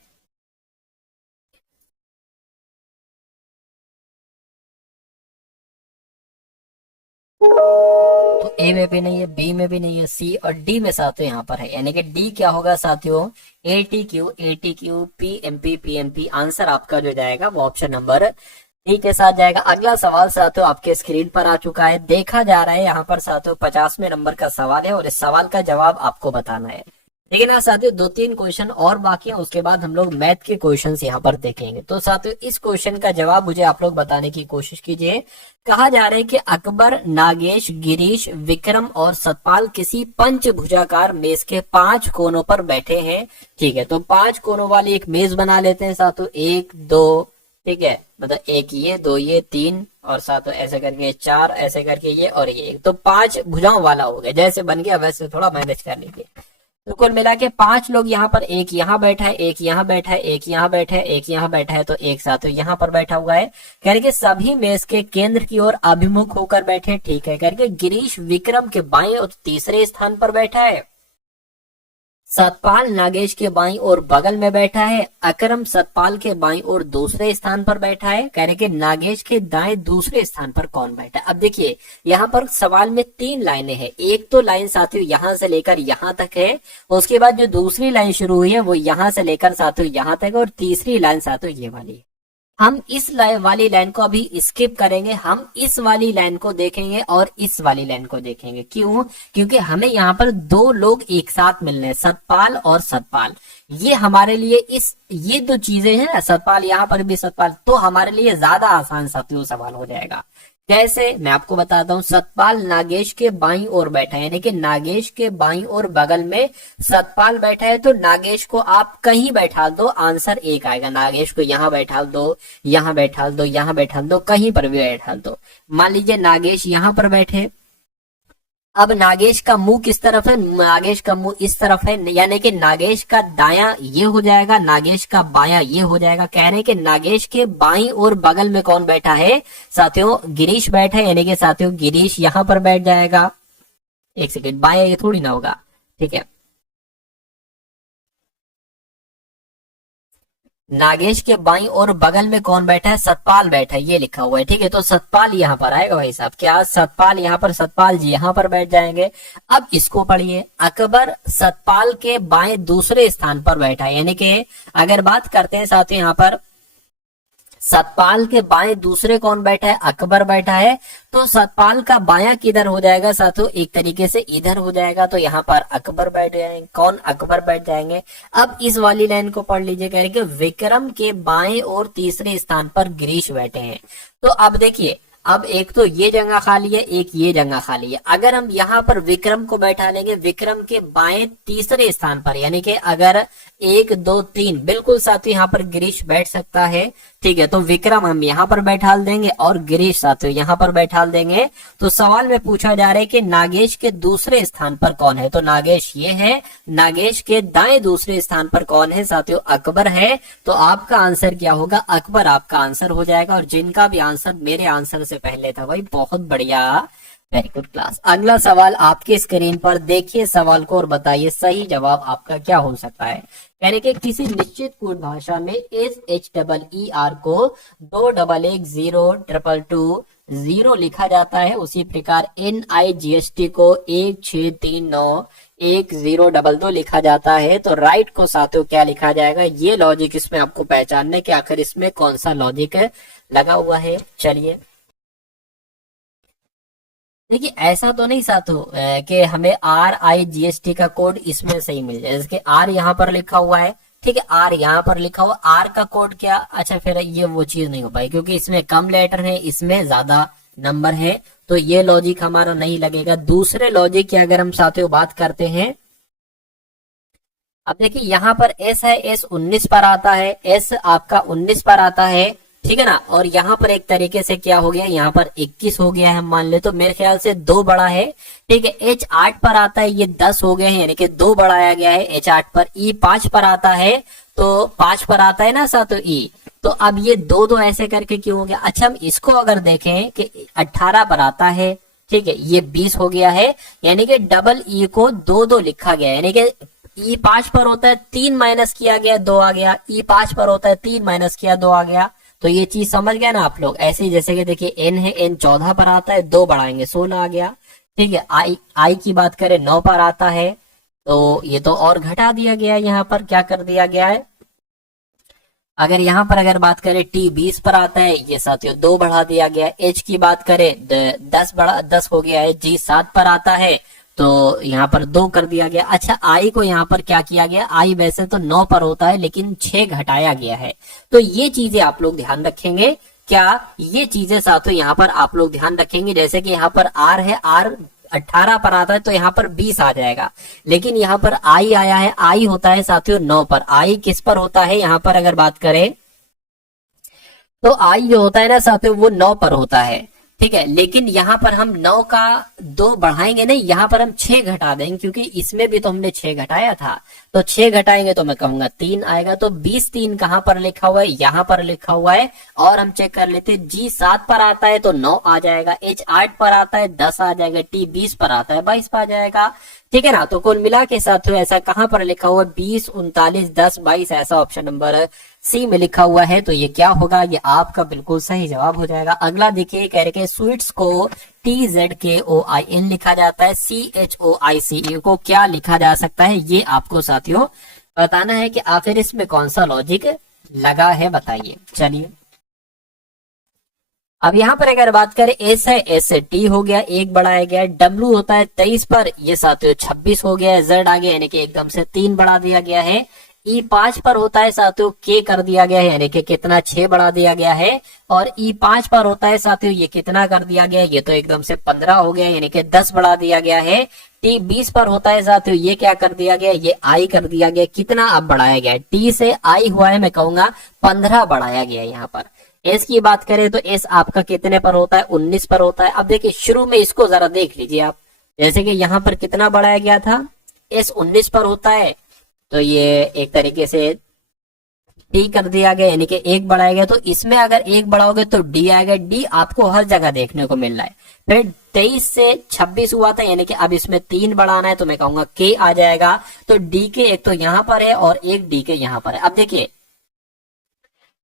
तो ए में भी नहीं है, बी में भी नहीं है, सी और डी में साथियों यहाँ पर है। यानी कि डी क्या होगा साथियों, A T Q P M P M P. Answer आपका जो जाएगा वो ऑप्शन नंबर डी के साथ जाएगा। अगला सवाल साथियों आपके स्क्रीन पर आ चुका है, देखा जा रहा है यहाँ पर साथियों 50वें नंबर का सवाल है, और इस सवाल का जवाब आपको बताना है। ठीक है ना साथियों, 2 3 क्वेश्चन और बाकी है, उसके बाद हम लोग मैथ के क्वेश्चंस यहाँ पर देखेंगे। तो साथियों इस क्वेश्चन का जवाब मुझे आप लोग बताने की कोशिश कीजिए। कहा जा रहा है कि अकबर, नागेश, गिरीश, विक्रम और सतपाल किसी पंचभुजाकार मेज के 5 कोनों पर बैठे हैं। ठीक है, तो 5 कोनों वाली एक मेज बना लेते हैं साथियों, 1 2, ठीक है, मतलब एक ये, 2 ये, 3 और साथियों ऐसे करके 4, ऐसे करके ये और ये, तो 5 भुजाओं वाला हो गया। जैसे बन गया वैसे थोड़ा मैनेज कर लीजिए। तो कुल मिला के 5 लोग यहाँ पर, एक यहाँ बैठा है, एक यहाँ बैठा है, एक यहाँ बैठा है, एक यहाँ बैठा है, तो एक साथ तो यहाँ पर बैठा हुआ है। करके सभी मेज के केंद्र की ओर अभिमुख होकर बैठे। ठीक है, करके गिरीश विक्रम के बाएं और तीसरे स्थान पर बैठा है, सतपाल नागेश के बाईं ओर बगल में बैठा है, अकरम सतपाल के बाईं ओर दूसरे स्थान पर बैठा है। कह रहे कि नागेश के दाएं दूसरे स्थान पर कौन बैठा है। अब देखिए यहाँ पर सवाल में 3 लाइनें हैं। एक तो लाइन साथियों यहां से लेकर यहां तक है, उसके बाद जो दूसरी लाइन शुरू हुई है वो यहां से लेकर साथियों यहां तक है, और तीसरी लाइन साथियों ये वाली है। हम इस वाली लाइन को अभी स्किप करेंगे, हम इस वाली लाइन को देखेंगे और इस वाली लाइन को देखेंगे। क्यों? क्योंकि हमें यहाँ पर 2 लोग एक साथ मिलने हैं, सतपाल और सतपाल। ये हमारे लिए ये 2 चीजें हैं, सतपाल यहाँ पर भी सतपाल, तो हमारे लिए ज्यादा आसान साथियों सवाल हो जाएगा। कैसे, मैं आपको बताता हूँ। सतपाल नागेश के बाईं ओर बैठा है, यानी कि नागेश के बाईं ओर बगल में सतपाल बैठा है, तो नागेश को आप कहीं बैठा दो, आंसर एक आएगा। नागेश को यहाँ बैठा दो, यहाँ बैठा दो, यहाँ बैठा दो, कहीं पर भी बैठा दो। मान लीजिए नागेश यहाँ पर बैठे, अब नागेश का मुंह किस तरफ है, नागेश का मुंह इस तरफ है, यानी कि नागेश का दायां ये हो जाएगा, नागेश का बायां ये हो जाएगा। कह रहे हैं कि नागेश के बाईं और बगल में कौन बैठा है साथियों, गिरीश बैठा है, यानी कि साथियों गिरीश यहां पर बैठ जाएगा। एक सेकेंड, बायां ये थोड़ी ना होगा, ठीक है। नागेश के बाईं और बगल में कौन बैठा है, सतपाल बैठा है, ये लिखा हुआ है, ठीक है। तो सतपाल यहाँ पर आएगा भाई साहब, क्या सतपाल यहाँ पर, सतपाल जी यहाँ पर बैठ जाएंगे। अब इसको पढ़िए, अकबर सतपाल के बाएं दूसरे स्थान पर बैठा है, यानी कि अगर बात करते हैं साथियों यहाँ पर सतपाल के बाएं दूसरे कौन बैठा है, अकबर बैठा है, तो सतपाल का बायां किधर हो जाएगा साथियों, एक तरीके से इधर हो जाएगा, तो यहाँ पर अकबर बैठ जाएंगे, कौन, अकबर बैठ जाएंगे। अब इस वाली लाइन को पढ़ लीजिए, कह रहे कि विक्रम के बाएं और तीसरे स्थान पर गिरीश बैठे हैं। तो अब देखिए, अब एक तो ये जगह खाली है, एक ये जगह खाली है। अगर हम यहाँ पर विक्रम को बैठा लेंगे, विक्रम के बाएं तीसरे स्थान पर, यानी कि अगर 1 2 3 बिल्कुल साथियों यहाँ पर गिरीश बैठ सकता है, ठीक है। तो विक्रम हम यहाँ पर बैठा देंगे और गिरीश साथियों यहाँ पर बैठा देंगे। तो सवाल में पूछा जा रहा है कि नागेश के दूसरे स्थान पर कौन है, तो नागेश ये है, नागेश के दाएं दूसरे स्थान पर कौन है साथियों, अकबर है। तो आपका आंसर क्या होगा, अकबर आपका आंसर हो जाएगा। और जिनका भी आंसर मेरे आंसर से पहले था भाई, बहुत बढ़िया, वेरी गुड क्लास। अगला सवाल आपके स्क्रीन पर देखिए सवाल को और बताइए सही जवाब आपका क्या हो सकता है। यानी कि किसी निश्चित कोड भाषा में SHEER को 2110222 लिखा जाता है, उसी प्रकार NIGST को 16391022 लिखा जाता है। तो राइट को साथियों क्या लिखा जाएगा, ये लॉजिक इसमें आपको पहचानना है कि आखिर इसमें कौन सा लॉजिक लगा हुआ है। चलिए देखिए, ऐसा तो नहीं साथियों कि हमें RIGST का कोड इसमें सही मिल जाए, जैसे कि R यहाँ पर लिखा हुआ है, ठीक है, R यहाँ पर लिखा हुआ, R का कोड क्या, अच्छा फिर ये वो चीज नहीं हो पाई क्योंकि इसमें कम लेटर है, इसमें ज्यादा नंबर है, तो ये लॉजिक हमारा नहीं लगेगा। दूसरे लॉजिक की अगर हम साथियों बात करते हैं, अब देखिए यहाँ पर S है, S 19 पर आता है, S आपका 19 पर आता है, ठीक है ना। और यहाँ पर एक तरीके से क्या हो गया, यहाँ पर 21 हो गया है, मान ले तो मेरे ख्याल से 2 बड़ा है, ठीक है। H 8 पर आता है, ये 10 हो गए हैं, यानी कि 2 बढ़ाया गया है H 8 पर। E 5 पर आता है, तो 5 पर आता है ना साथियों E, तो अब ये 2 ऐसे करके क्यों हो गया। अच्छा हम इसको अगर देखें कि 18 पर आता है, ठीक है, ये 20 हो गया है, यानी कि डबल E को 2 लिखा गया है, यानी कि E 5 पर होता है 3 माइनस किया गया 2 आ गया, E 5 पर होता है 3 माइनस किया 2 आ गया। तो ये चीज समझ गया ना आप लोग। ऐसे जैसे कि देखिए N है, N 14 पर आता है, 2 बढ़ाएंगे 16 आ गया, ठीक है। I की बात करें 9 पर आता है, तो ये तो और घटा दिया गया है, यहाँ पर क्या कर दिया गया है। अगर यहाँ पर अगर बात करें T 20 पर आता है, ये साथियों 2 बढ़ा दिया गया। H की बात करें 10 हो गया है, G 7 पर आता है, तो यहाँ पर 2 कर दिया गया। अच्छा I को यहाँ पर क्या किया गया, I वैसे तो 9 पर होता है लेकिन 6 घटाया गया है। तो ये चीजें आप लोग ध्यान रखेंगे, क्या ये चीजें साथियों यहाँ पर आप लोग ध्यान रखेंगे। जैसे कि यहाँ पर R है, R 18 पर आता है, तो यहाँ पर 20 आ जाएगा, लेकिन यहाँ पर I आया है, I होता है साथियों 9 पर। I किस पर होता है, यहाँ पर अगर बात करें तो I जो होता है ना साथियों वो 9 पर होता है, ठीक है। लेकिन यहाँ पर हम 9 का 2 बढ़ाएंगे नहीं, यहाँ पर हम 6 घटा देंगे, क्योंकि इसमें भी तो हमने 6 घटाया था, तो 6 घटाएंगे तो मैं कहूंगा 3 आएगा। तो 20 3 कहाँ पर लिखा हुआ है, यहाँ पर लिखा हुआ है। और हम चेक कर लेते हैं, G 7 पर आता है तो 9 आ जाएगा, H 8 पर आता है 10 आ जाएगा, T 20 पर आता है 22 पर आ जाएगा, ठीक है ना। तो कुल मिला के साथियों ऐसा कहाँ पर लिखा हुआ है, 20 39 10 22, ऐसा ऑप्शन नंबर सी में लिखा हुआ है। तो ये क्या होगा, ये आपका बिल्कुल सही जवाब हो जाएगा। अगला देखिए, कह रहे स्वीट्स को TZKOIN लिखा जाता है, CHOICE को क्या लिखा जा सकता है, ये आपको साथियों बताना है कि आखिर इसमें कौन सा लॉजिक लगा है, बताइए। चलिए अब यहाँ पर अगर बात करें S है, S से T हो गया, 1 बढ़ाया गया। W होता है 23 पर, ये साथियों 26 हो गया है, Z आ गया, यानी कि एकदम से 3 बढ़ा दिया गया है। E5 पर होता है साथियों K कर दिया गया है, यानी कि कितना 6 बढ़ा दिया गया है। और E5 पर होता है साथियों ये कितना कर दिया गया है, ये तो एकदम से 15 हो गया, यानी कि 10 बढ़ा दिया गया है। T20 पर होता है साथियों ये क्या कर दिया गया, ये I कर दिया गया, कितना अब बढ़ाया गया है, T से I हुआ है, मैं कहूंगा 15 बढ़ाया गया है यहाँ पर। एस की बात करें तो एस आपका कितने पर होता है, 19 पर होता है। अब देखिए शुरू में इसको जरा देख लीजिए आप, जैसे कि यहाँ पर कितना बढ़ाया गया था, एस 19 पर होता है, तो ये एक तरीके से टी कर दिया गया, यानी कि एक बढ़ाया गया। तो इसमें अगर एक बढ़ाओगे तो डी आएगा, डी आपको हर जगह देखने को मिल रहा है। फिर 23 से 26 हुआ था, यानी कि अब इसमें 3 बढ़ाना है, तो मैं कहूंगा के आ जाएगा। तो डी के एक तो यहाँ पर है और एक डी के यहाँ पर है। अब देखिए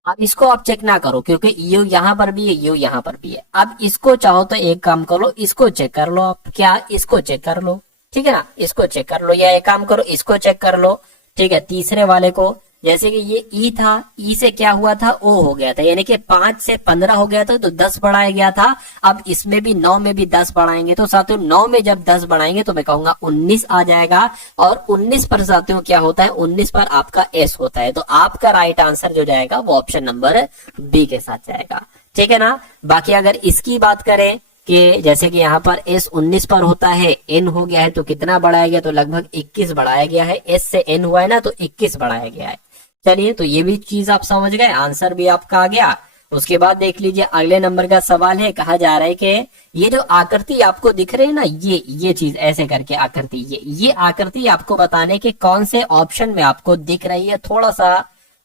अब इसको आप चेक ना करो, क्योंकि यू यहाँ पर भी है, यू यहाँ पर भी है। अब इसको चाहो तो एक काम कर लो, इसको चेक कर लो आप, क्या इसको चेक कर लो, ठीक है ना, इसको चेक कर लो, या एक काम करो इसको चेक कर लो, ठीक है। तीसरे वाले को, जैसे कि ये ई था, ई से क्या हुआ था, ओ हो गया था, यानी कि 5 से 15 हो गया था, तो 10 बढ़ाया गया था। अब इसमें भी 9 में भी 10 बढ़ाएंगे, तो साथियों 9 में जब 10 बढ़ाएंगे तो मैं कहूंगा 19 आ जाएगा। और 19 पर साथियों क्या होता है, 19 पर आपका एस होता है। तो आपका राइट आंसर जो जाएगा वो ऑप्शन नंबर बी के साथ जाएगा, ठीक है ना। बाकी अगर इसकी बात करें कि जैसे कि यहाँ पर एस 19 पर होता है, एन हो गया है, तो कितना बढ़ाया गया, तो लगभग 21 बढ़ाया गया है। एस से एन हुआ है ना, तो 21 बढ़ाया गया है। चलिए, तो ये भी चीज आप समझ गए, आंसर भी आपका आ गया। उसके बाद देख लीजिए अगले नंबर का सवाल है, कहा जा रहा है कि ये जो आकृति आपको दिख रही है ना, ये चीज ऐसे करके आकृति, ये आकृति आपको बताने के कौन से ऑप्शन में आपको दिख रही है, थोड़ा सा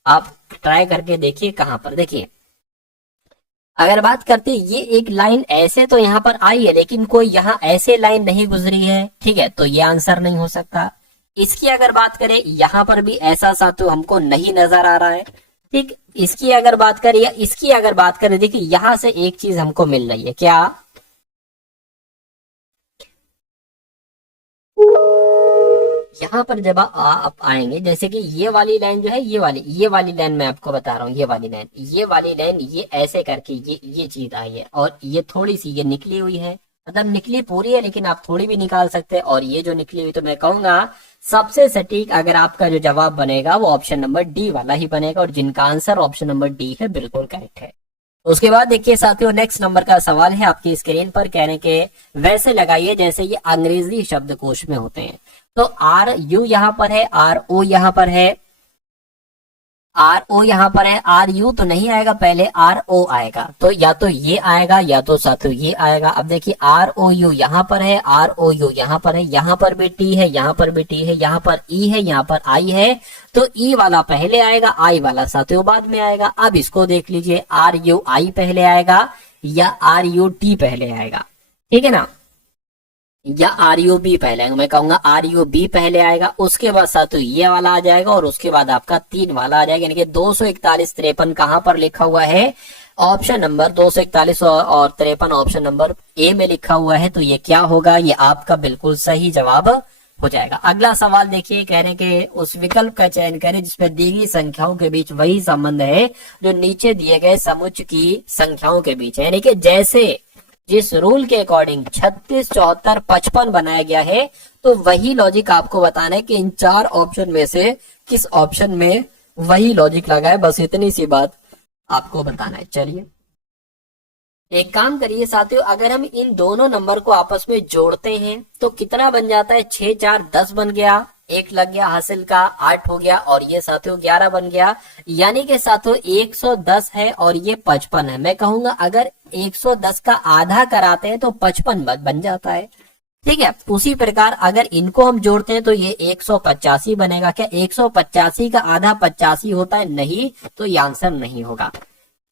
आप ट्राई करके देखिए। कहां पर देखिए, अगर बात करते ये एक लाइन ऐसे तो यहाँ पर आई है, लेकिन कोई यहाँ ऐसे लाइन नहीं गुजरी है, ठीक है, तो ये आंसर नहीं हो सकता। इसकी अगर बात करें, यहां पर भी ऐसा सा तो हमको नहीं नजर आ रहा है, ठीक। इसकी अगर बात करें या इसकी अगर बात करें, देखिए यहां से एक चीज हमको मिल रही है, क्या, यहाँ पर जब आप आएंगे, जैसे कि ये वाली लाइन जो है, ये वाली लाइन मैं आपको बता रहा हूँ, ये वाली लाइन ये ऐसे करके ये चीज आई है, और ये थोड़ी सी ये निकली हुई है, मतलब निकली पूरी है, लेकिन आप थोड़ी भी निकाल सकते हैं। और ये जो निकली हुई, तो मैं कहूंगा सबसे सटीक अगर आपका जो जवाब बनेगा वो ऑप्शन नंबर डी वाला ही बनेगा, और जिनका आंसर ऑप्शन नंबर डी है बिल्कुल करेक्ट है। उसके बाद देखिए साथियों, नेक्स्ट नंबर का सवाल है आपकी स्क्रीन पर, कहने के वैसे लगाइए जैसे ये अंग्रेजी शब्दकोश में होते हैं। तो आर यू यहाँ पर है, आर ओ यहाँ पर है, आर ओ यहाँ पर है, आर यू तो नहीं आएगा, पहले आर ओ आएगा, तो या तो ये आएगा या तो साथियों ये आएगा। अब देखिए आर ओ यू यहाँ पर है, आर ओ यू यहाँ पर है, यहाँ पर भी टी है, यहाँ पर भी टी है, यहाँ पर ई है, यहाँ पर आई है, तो ई वाला पहले आएगा, आई वाला साथियों बाद में आएगा। अब इसको देख लीजिए, आर यू आई पहले आएगा या आर यू टी पहले आएगा, ठीक है ना, या आर यू बी पहले आएगा, मैं कहूंगा आर यू बी पहले आएगा। उसके बाद साथियों ये वाला आ जाएगा, और उसके बाद आपका 3 वाला आ जाएगा, यानी कि 241 53 कहां पर लिखा हुआ है, ऑप्शन नंबर 241 और 53 ऑप्शन नंबर ए में लिखा हुआ है। तो ये क्या होगा, ये आपका बिल्कुल सही जवाब हो जाएगा। अगला सवाल देखिए, कहने के उस विकल्प का चयन करें जिसमें दी गई संख्याओं के बीच वही संबंध है जो नीचे दिए गए समुच्चय की संख्याओं के बीच है, यानी कि जैसे जिस रूल के अकॉर्डिंग 36, 74, 55 बनाया गया है, तो वही लॉजिक आपको बताना है कि इन 4 ऑप्शन में से किस ऑप्शन में वही लॉजिक लगा है, बस इतनी सी बात आपको बताना है। चलिए एक काम करिए साथियों, अगर हम इन दोनों नंबर को आपस में जोड़ते हैं तो कितना बन जाता है, 6 4 10 बन गया, एक लग गया हासिल का, 8 हो गया, और ये साथियों 11 बन गया, यानी कि साथियों 110 है और ये 55 है। मैं कहूंगा अगर 110 का आधा कराते हैं तो 55 बन जाता है, ठीक है। उसी प्रकार अगर इनको हम जोड़ते हैं तो ये 185 बनेगा। क्या 185 का आधा 85 होता है, नहीं, तो ये आंसर नहीं होगा।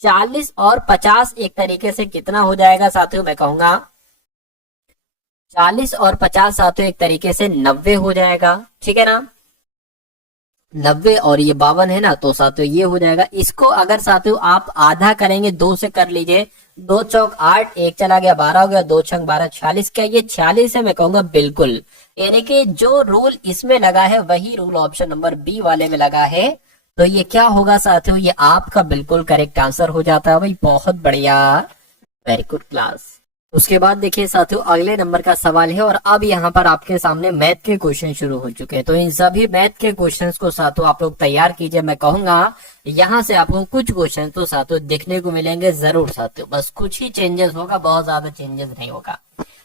40 और 50 एक तरीके से कितना हो जाएगा साथियों, मैं कहूंगा 40 और 50 साथियों एक तरीके से 90 हो जाएगा, ठीक है ना, 90 और ये 52 है ना, तो साथियों ये हो जाएगा। इसको अगर साथियों आप आधा करेंगे, 2 से कर लीजिए, 2 चौक 8, एक चला गया 12 हो गया, 2 छंग 12, 46। क्या ये 46 है, मैं कहूंगा बिल्कुल, यानी कि जो रूल इसमें लगा है वही रूल ऑप्शन नंबर बी वाले में लगा है। तो ये क्या होगा साथियों, ये आपका बिल्कुल करेक्ट आंसर हो जाता है भाई, बहुत बढ़िया, वेरी गुड क्लास। उसके बाद देखिए साथियों अगले नंबर का सवाल है, और अब यहाँ पर आपके सामने मैथ के क्वेश्चन शुरू हो चुके हैं। तो इन सभी मैथ के क्वेश्चंस को साथियों आप लोग तैयार कीजिए। मैं कहूंगा यहाँ से आपको कुछ क्वेश्चन तो साथियों देखने को मिलेंगे जरूर साथियों, बस कुछ ही चेंजेस होगा, बहुत ज्यादा चेंजेस नहीं होगा।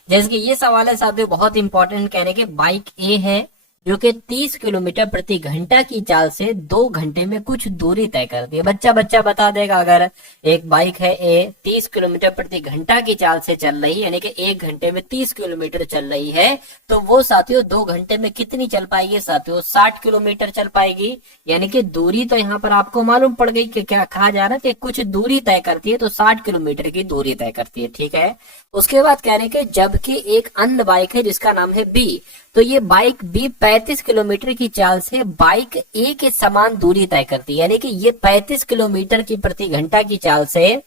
जैसे कि ये सवाल है साथियों बहुत इंपॉर्टेंट, कह रहे कि बाइक ए है जो कि 30 किलोमीटर प्रति घंटा की चाल से 2 घंटे में कुछ दूरी तय करती है। बच्चा बच्चा बता देगा, अगर एक बाइक है ए 30 किलोमीटर प्रति घंटा की चाल से चल रही है, यानी कि 1 घंटे में 30 किलोमीटर चल रही है, तो वो साथियों 2 घंटे में कितनी चल पाएगी साथियों? 60 किलोमीटर चल पाएगी। यानी कि दूरी तो यहाँ पर आपको मालूम पड़ गई कि क्या कहा जा रहा है कि कुछ दूरी तय करती है, तो 60 किलोमीटर की दूरी तय करती है। ठीक है, उसके बाद कह रहे हैं कि जबकि एक अन्य बाइक है जिसका नाम है बी, तो ये बाइक बी 35 किलोमीटर की चाल से बाइक ए के समान दूरी तय करती है। यानी कि ये 35 किलोमीटर की प्रति घंटा की चाल से,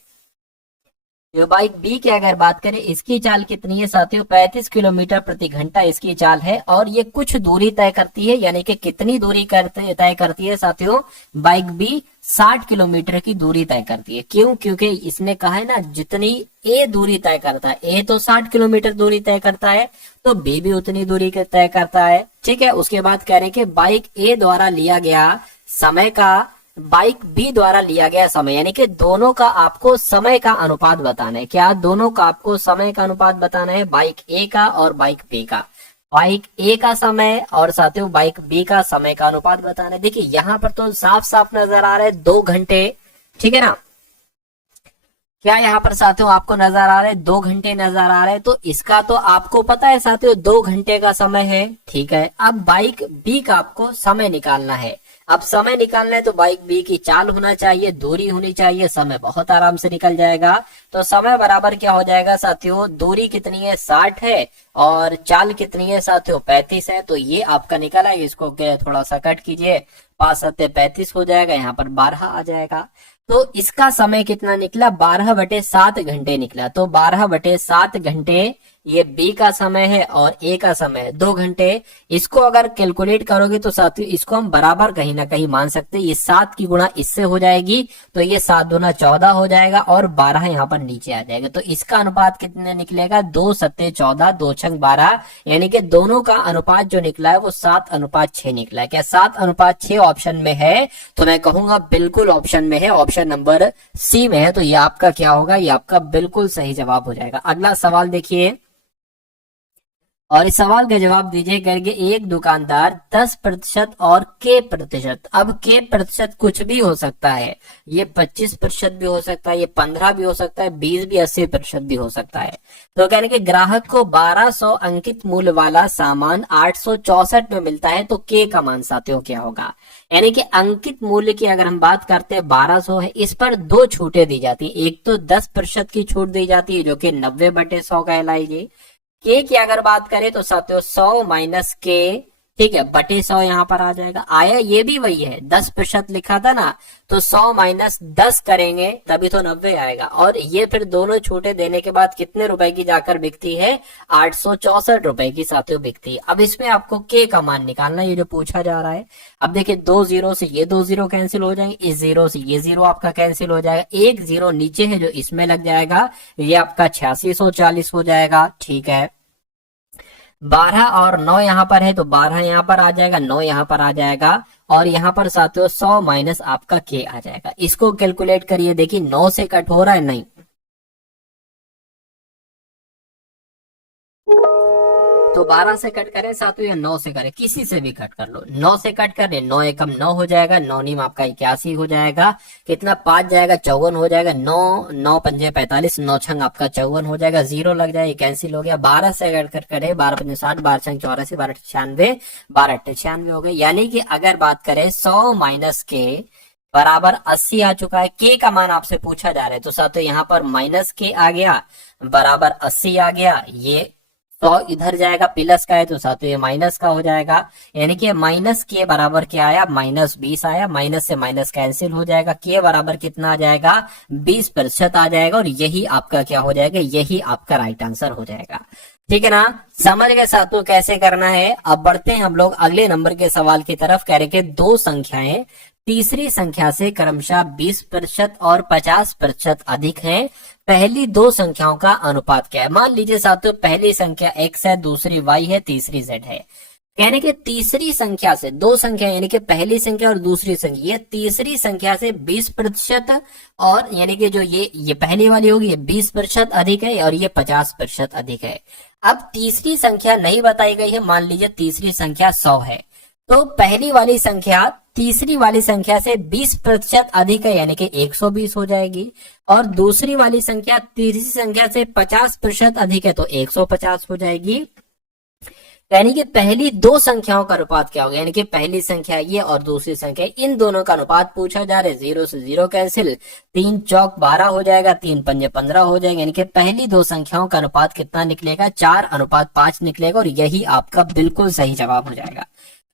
ये बाइक बी की अगर बात करें इसकी चाल कितनी है साथियों? 35 किलोमीटर प्रति घंटा इसकी चाल है, और ये कुछ दूरी तय करती है। यानी कि कितनी दूरी तय करती है साथियों? बाइक बी 60 किलोमीटर की दूरी तय करती है। क्यों? क्योंकि इसने कहा है ना जितनी ए दूरी तय करता है, ए तो 60 किलोमीटर दूरी तय करता है, तो बी भी उतनी दूरी तय करता है। ठीक है, उसके बाद कह रहे हैं कि बाइक ए द्वारा लिया गया समय का बाइक बी द्वारा लिया गया समय, यानी कि दोनों का आपको समय का अनुपात बताना है। क्या? दोनों का आपको समय का अनुपात बताना है, बाइक ए का और बाइक बी का। बाइक ए का समय और साथियों बाइक बी का समय का अनुपात बताना है। देखिए यहाँ पर तो साफ साफ नजर आ रहा है 2 घंटे। ठीक है ना, क्या यहाँ पर साथियों आपको नजर आ रहा है 2 घंटे नजर आ रहे हैं? तो इसका तो आपको पता है साथियों 2 घंटे का समय है। ठीक है, अब बाइक बी का आपको समय निकालना है। अब समय निकालना है तो बाइक बी की चाल होना चाहिए, दूरी होनी चाहिए, समय बहुत आराम से निकल जाएगा। तो समय बराबर क्या हो जाएगा साथियों? दूरी कितनी है? 60 है, और चाल कितनी है साथियों? 35 है। तो ये आपका निकला है, इसको थोड़ा सा कट कीजिए, 5 सत्ते 35 हो जाएगा, यहाँ पर 12 आ जाएगा। तो इसका समय कितना निकला? 12/7 घंटे निकला। तो 12/7 घंटे ये बी का समय है, और ए का समय है 2 घंटे। इसको अगर कैलकुलेट करोगे तो साथियों इसको हम बराबर कहीं ना कहीं मान सकते हैं। ये 7 की गुणा इससे हो जाएगी, तो ये 7 दूना 14 हो जाएगा, और 12 यहाँ पर नीचे आ जाएगा। तो इसका अनुपात कितने निकलेगा? 2 सत्ते 14, 2 छंग 12, यानी कि दोनों का अनुपात जो निकला है वो 7:6 निकला है। क्या 7:6 ऑप्शन में है? तो मैं कहूंगा बिल्कुल ऑप्शन में है, ऑप्शन नंबर सी में है। तो ये आपका क्या होगा? ये आपका बिल्कुल सही जवाब हो जाएगा। अगला सवाल देखिए, और इस सवाल का जवाब दीजिए करके एक दुकानदार 10% और के प्रतिशत। अब के प्रतिशत कुछ भी हो सकता है, ये 25% भी हो सकता है, ये 15 भी हो सकता है, 20 भी, 80% भी हो सकता है। तो कहने के ग्राहक को 1200 अंकित मूल्य वाला सामान 864 में मिलता है, तो के का मान साथियों क्या होगा? यानी कि अंकित मूल्य की अगर हम बात करते हैं 1200 है, इस पर 2 छूटें दी जाती है। एक तो 10% की छूट दी जाती है जो कि 90/100 कहलाएगी। के की अगर बात करें तो साथियों 100 माइनस के, ठीक है, बटे 100 यहाँ पर आ जाएगा। आया ये भी वही है, 10% लिखा था ना, तो 100 माइनस 10 करेंगे तभी तो 90 आएगा। और ये फिर दोनों छूटे देने के बाद कितने रुपए की जाकर बिकती है? 864 रुपए की साथियों बिकती है। अब इसमें आपको के का मान निकालना, ये जो पूछा जा रहा है। अब देखिए 2 जीरो से ये 2 जीरो कैंसिल हो जाएंगे, इस जीरो से ये जीरो आपका कैंसिल हो जाएगा, एक जीरो नीचे है जो इसमें लग जाएगा, ये आपका 8640 हो जाएगा। ठीक है, 12 और 9 यहाँ पर है, तो 12 यहाँ पर आ जाएगा, 9 यहाँ पर आ जाएगा, और यहाँ पर साथियों 100 माइनस आपका के आ जाएगा। इसको कैलकुलेट करिए, देखिए 9 से कट हो रहा है? नहीं, तो 12 से कट करें साथियों या 9 से करें? किसी से भी कट कर लो। 9 से कट करें, 9 एकम 9 हो जाएगा, 9 नीम आपका 81 हो जाएगा, कितना 5 जाएगा 54 हो जाएगा, 9 9 पंजे 45, 9 छंग आपका 54 हो जाएगा, जीरो लग जाएगा, कैंसिल हो गया। 12 से अगर कट करें 12 पंजे 60, 12 छंग 84, 12 96, 12 96 हो गए। यानी कि अगर बात करें 100 माइनस के बराबर 80 आ चुका है। के का मान आपसे पूछा जा रहा है, तो साथियों यहाँ पर माइनस के आ गया, बराबर 80 आ गया, ये 100 इधर जाएगा, प्लस का है तो साथियों ये माइनस का हो जाएगा। यानी कि माइनस के बराबर क्या आया? -20 आया, माइनस से माइनस कैंसिल हो जाएगा, के बराबर कितना आ जाएगा? 20% आ जाएगा, और यही आपका क्या हो जाएगा? यही आपका राइट आंसर हो जाएगा। ठीक है ना, समझ गए साथियों कैसे करना है। अब बढ़ते हैं हम लोग अगले नंबर के सवाल की तरफ। कह रहे कि 2 संख्याएं तीसरी संख्या से क्रमशः 20% और 50% अधिक हैं, पहली दो संख्याओं का अनुपात क्या है। मान लीजिए साथियों पहली संख्या x है, दूसरी y है, तीसरी z है। यानी कि तीसरी संख्या से दो संख्या यानी कि पहली संख्या और दूसरी संख्या, ये तीसरी संख्या से 20% और यानी कि जो ये पहली वाली होगी ये 20% अधिक है और ये 50% अधिक है। अब तीसरी संख्या नहीं बताई गई है, मान लीजिए तीसरी संख्या 100 है, तो पहली वाली संख्या तीसरी वाली संख्या से 20% अधिक है यानी कि 120 हो जाएगी, और दूसरी वाली संख्या तीसरी संख्या से 50% अधिक है तो 150 हो जाएगी। यानी कि पहली दो संख्याओं का अनुपात क्या होगा, यानी कि पहली संख्या ये और दूसरी संख्या, इन दोनों का अनुपात पूछा जा रहा है। 0 से 0 कैंसिल, 3 चौक 12 हो जाएगा, 3 पंजे 15 हो जाएगा। यानी कि पहली दो संख्याओं का अनुपात कितना निकलेगा, 4:5 निकलेगा और यही आपका बिल्कुल सही जवाब हो जाएगा।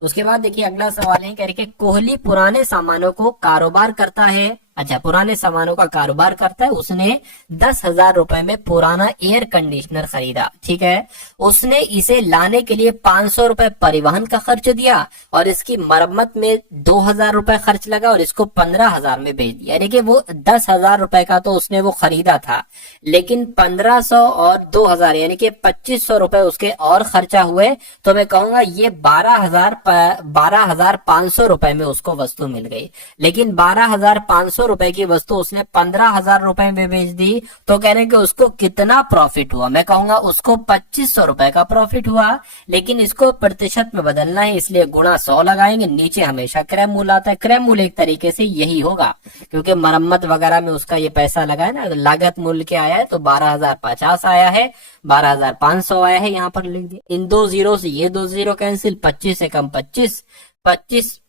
उसके बाद देखिए अगला सवाल है, कह रहे कि कोहली पुराने सामानों को कारोबार करता है। अच्छा, पुराने सामानों का कारोबार करता है। उसने 10,000 रुपए में पुराना एयर कंडीशनर खरीदा, ठीक है। उसने इसे लाने के लिए 500 रुपए परिवहन का खर्च दिया और इसकी मरम्मत में 2,000 रुपए खर्च लगा और इसको 15,000 में बेच दिया। यानी कि वो 10,000 रुपए का तो उसने वो खरीदा था, लेकिन 1500 और 2,000 यानी कि 2500 रुपए उसके और खर्चा हुए, तो मैं कहूंगा ये 12,500 रुपए में उसको वस्तु मिल गई। लेकिन 12,500 रुपए की वस्तु उसने 15,000 रुपए में बेच दी, तो कह रहे हैं कि उसको कितना प्रॉफिट हुआ। मैं कहूंगा उसको 2500 रुपए का प्रॉफिट हुआ, लेकिन इसको प्रतिशत में बदलना है इसलिए गुणा 100 लगाएंगे। नीचे हमेशा क्रय मूल्य आता है, क्रय मूल्य एक तरीके से यही होगा क्योंकि मरम्मत वगैरह में उसका ये पैसा लगा है ना। लागत मूल्य क्या आया है तो 12,050 आया है, 12,500 आया है, यहाँ पर लिख दिया। इन दो जीरो से ये दो जीरो कैंसिल, 25 से कम 25, 25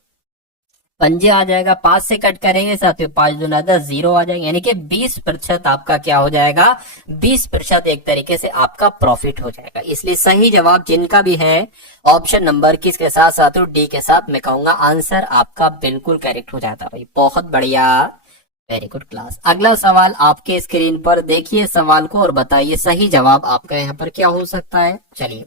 पंजे आ जाएगा, 5 से कट करेंगे साथियों, 5 दूना 10, 0 आ जाएगा। यानी कि 20% आपका क्या हो जाएगा, 20% एक तरीके से आपका प्रॉफिट हो जाएगा। इसलिए सही जवाब जिनका भी है ऑप्शन नंबर किसके साथ साथियों, डी के साथ, मैं कहूंगा आंसर आपका बिल्कुल करेक्ट हो जाता है भाई। बहुत बढ़िया, वेरी गुड क्लास। अगला सवाल आपके स्क्रीन पर देखिए सवाल को और बताइए सही जवाब आपका यहाँ पर क्या हो सकता है। चलिए,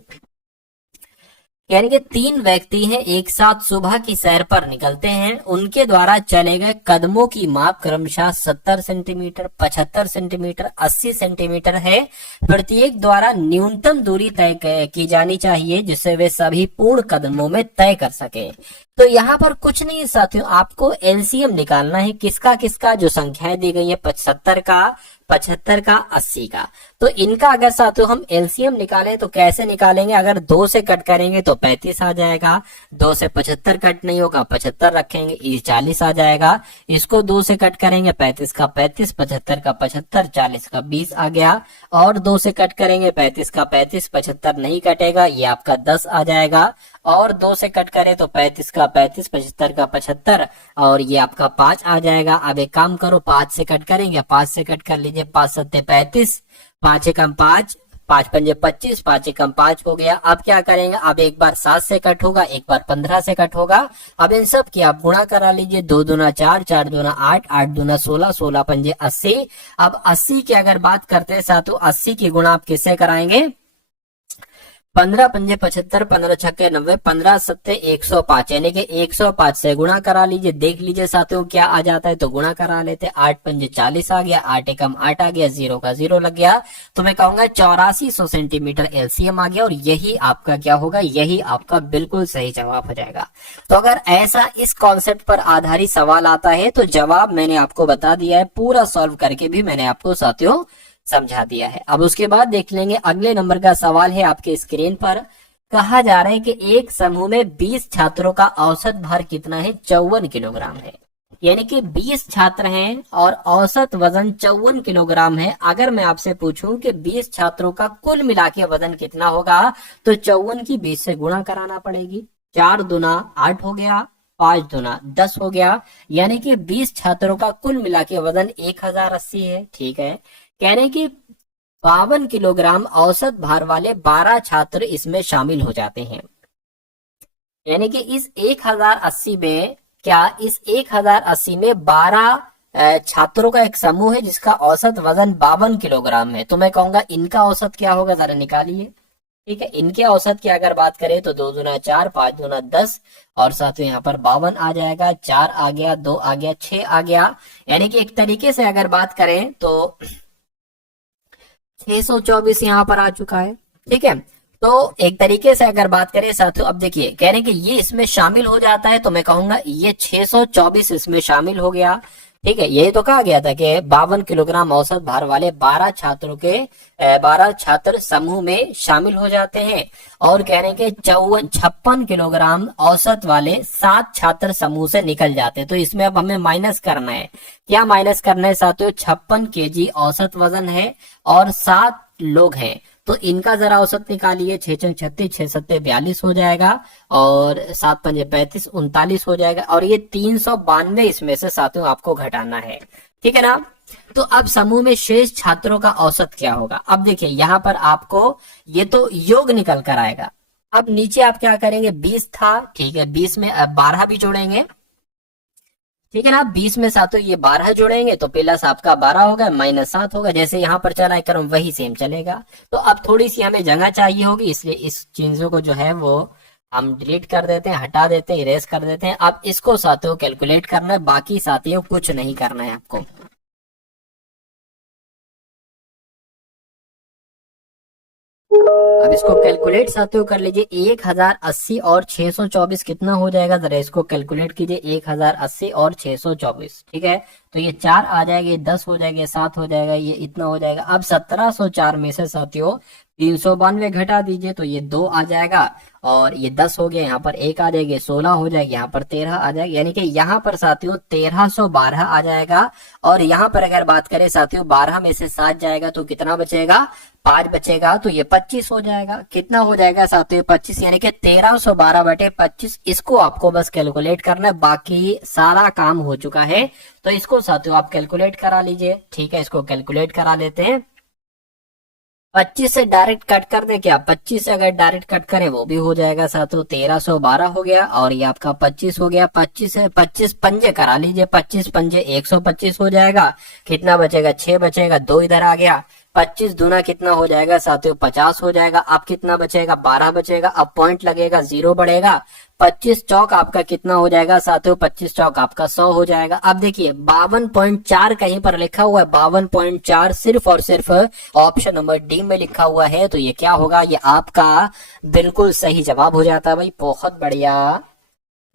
यानी कि 3 व्यक्ति हैं, एक साथ सुबह की सैर पर निकलते हैं। उनके द्वारा चले गए कदमों की माप क्रमशः 70 सेंटीमीटर, 75 सेंटीमीटर, 80 सेंटीमीटर है। प्रत्येक द्वारा न्यूनतम दूरी तय की जानी चाहिए जिससे वे सभी पूर्ण कदमों में तय कर सके। तो यहाँ पर कुछ नहीं है साथियों, आपको एलसीएम निकालना है किसका किसका, जो संख्याएं दी गई है 75 का, 75 का, 80 का। तो इनका अगर साथियों हम एलसीएम निकालें तो कैसे निकालेंगे, अगर 2 से कट करेंगे तो 35 आ जाएगा, 2 से 75 कट नहीं होगा, 75 रखेंगे, 40 आ जाएगा। इसको 2 से कट करेंगे, 35 का 35, 75 का 75, 40 का 20 आ गया। और 2 से कट करेंगे, 35 का 35, 75 नहीं कटेगा, ये आपका 10 आ जाएगा। और 2 से कट करें तो 35 का 35, 75 का 75 और ये आपका 5 आ जाएगा। अब एक काम करो, 5 से कट करेंगे, 5 से कट कर लीजिए, 5 सत्ते 35, 5 एकम 5, 5 पंजे 25, 5 एकम 5 हो गया। अब क्या करेंगे, अब एक बार 7 से कट होगा, एक बार 15 से कट होगा। अब इन सब की आप गुणा करा लीजिए, 2 दूना 4, 4 दूना 8, 8 दूना 16, 16 पंजे 80। अब 80 की अगर बात करते हैं साथियों, 80 की गुणा आप किससे कराएंगे, 15 पंजे 75, 15 छक्के 90, 15 सत्ते 105 यानी कि 105 से गुणा करा लीजिए। देख लीजिए साथियों क्या आ जाता है, तो गुणा करा लेते। 8 पंजे 40 आ गया, 8 एकम 8 आ गया, 0 का 0 लग गया। तो मैं कहूंगा 8400 सेंटीमीटर एलसीएम आ गया और यही आपका क्या होगा, यही आपका बिल्कुल सही जवाब हो जाएगा। तो अगर ऐसा इस कॉन्सेप्ट पर आधारित सवाल आता है तो जवाब मैंने आपको बता दिया है, पूरा सॉल्व करके भी मैंने आपको साथियों समझा दिया है। अब उसके बाद देख लेंगे अगले नंबर का सवाल है आपके स्क्रीन पर। कहा जा रहा है कि एक समूह में 20 छात्रों का औसत भार कितना है, 54 किलोग्राम है। यानी कि 20 छात्र हैं और औसत वजन 54 किलोग्राम है। अगर मैं आपसे पूछूं कि 20 छात्रों का कुल मिला के वजन कितना होगा, तो 54 की 20 से गुणा कराना पड़ेगी। 4 दूना 8 हो गया, 5 दूना 10 हो गया, यानी कि 20 छात्रों का कुल मिला के वजन 1080 है। ठीक है, कह रहे हैं कि 52 किलोग्राम औसत भार वाले 12 छात्र इसमें शामिल हो जाते हैं। यानी कि इस 1080 में क्या, इस 1080 में 12 छात्रों का एक समूह है जिसका औसत वजन 52 किलोग्राम है। तो मैं कहूंगा इनका औसत क्या होगा, जरा निकालिए। ठीक है, इनके औसत की अगर बात करें तो 2 दूना 4, 5 दूना 10 और साथ में यहाँ पर 52 आ जाएगा, 4 आ गया, 2 आ गया, 6 आ गया। यानी कि एक तरीके से अगर बात करें तो 624 यहाँ पर आ चुका है। ठीक है, तो एक तरीके से अगर बात करें साथियों, अब देखिए कह रहे हैं कि ये इसमें शामिल हो जाता है, तो मैं कहूंगा ये 624 इसमें शामिल हो गया। ठीक है, यही तो कहा गया था कि 52 किलोग्राम औसत भार वाले 12 छात्रों के 12 छात्र समूह में शामिल हो जाते हैं। और कह रहे हैं कि 56 किलोग्राम औसत वाले 7 छात्र समूह से निकल जाते हैं। तो इसमें अब हमें माइनस करना है। क्या माइनस करना है साथियों? 56 केजी औसत वजन है और 7 लोग हैं, तो इनका जरा औसत निकालिए। 6 छंग 36, 6 सत्ते 42 हो जाएगा और 7 पंजे 35, 39 हो जाएगा। और ये 392 इसमें से साथियों आपको घटाना है। ठीक है ना? तो अब समूह में शेष छात्रों का औसत क्या होगा? अब देखिए यहाँ पर आपको ये तो योग निकल कर आएगा। अब नीचे आप क्या करेंगे? 20 था, ठीक है, 20 में अब 12 भी जोड़ेंगे। ठीक है ना? 20 में सातों ये 12 जोड़ेंगे तो प्लस आपका 12 होगा, माइनस 7 होगा। जैसे यहाँ पर चला है क्रम वही सेम चलेगा। तो अब थोड़ी सी हमें जगह चाहिए होगी, इसलिए इस चीजों को जो है वो हम डिलीट कर देते हैं, हटा देते हैं, इरेज कर देते हैं। अब इसको साथियों कैलकुलेट करना है, बाकी साथियों कुछ नहीं करना है आपको। अब इसको कैलकुलेट साथियों कर लीजिए। 1080 और 624 कितना हो जाएगा? जरा इसको कैलकुलेट कीजिए। 1080 और 624, ठीक है, तो ये 4 आ जाएगा, ये 10 हो जाएगा, 7 हो जाएगा, ये इतना हो जाएगा। अब 1704 में से साथियों 392 घटा दीजिए तो ये 2 आ जाएगा और ये 10 हो गया, यहाँ पर 1 आ जाएगा, 16 हो जाएगा, यहाँ पर 13 आ जाएगा। यानी कि यहाँ पर साथियों 1312 आ जाएगा। और यहाँ पर अगर बात करें साथियों 12 में से 7 जाएगा तो कितना बचेगा? 5 बचेगा, तो ये 25 हो जाएगा। कितना हो जाएगा साथियों? 25, यानी कि 1312/25। इसको आपको बस कैलकुलेट करना है, बाकी सारा काम हो चुका है। तो इसको साथियों आप कैलकुलेट करा लीजिए। ठीक है, इसको कैलकुलेट करा लेते हैं। 25 से डायरेक्ट कट कर दे क्या? 25 से अगर डायरेक्ट कट करें वो भी हो जाएगा साथियों। 1312 हो गया और ये आपका 25 हो गया। 25 से 25 पंजे करा लीजिए। 25 पंजे 125 हो जाएगा। कितना बचेगा? 6 बचेगा, 2 इधर आ गया। 25 दूना कितना हो जाएगा साथियों? 50 हो जाएगा। अब कितना बचेगा? 12 बचेगा। अब पॉइंट लगेगा, 0 बढ़ेगा। 25 चौक आपका कितना हो जाएगा साथियों? 25 चौक आपका 100 हो जाएगा। अब देखिए 52.4 कहीं पर लिखा हुआ है, 52.4 सिर्फ और सिर्फ ऑप्शन नंबर डी में लिखा हुआ है। तो ये क्या होगा? ये आपका बिल्कुल सही जवाब हो जाता है भाई। बहुत बढ़िया,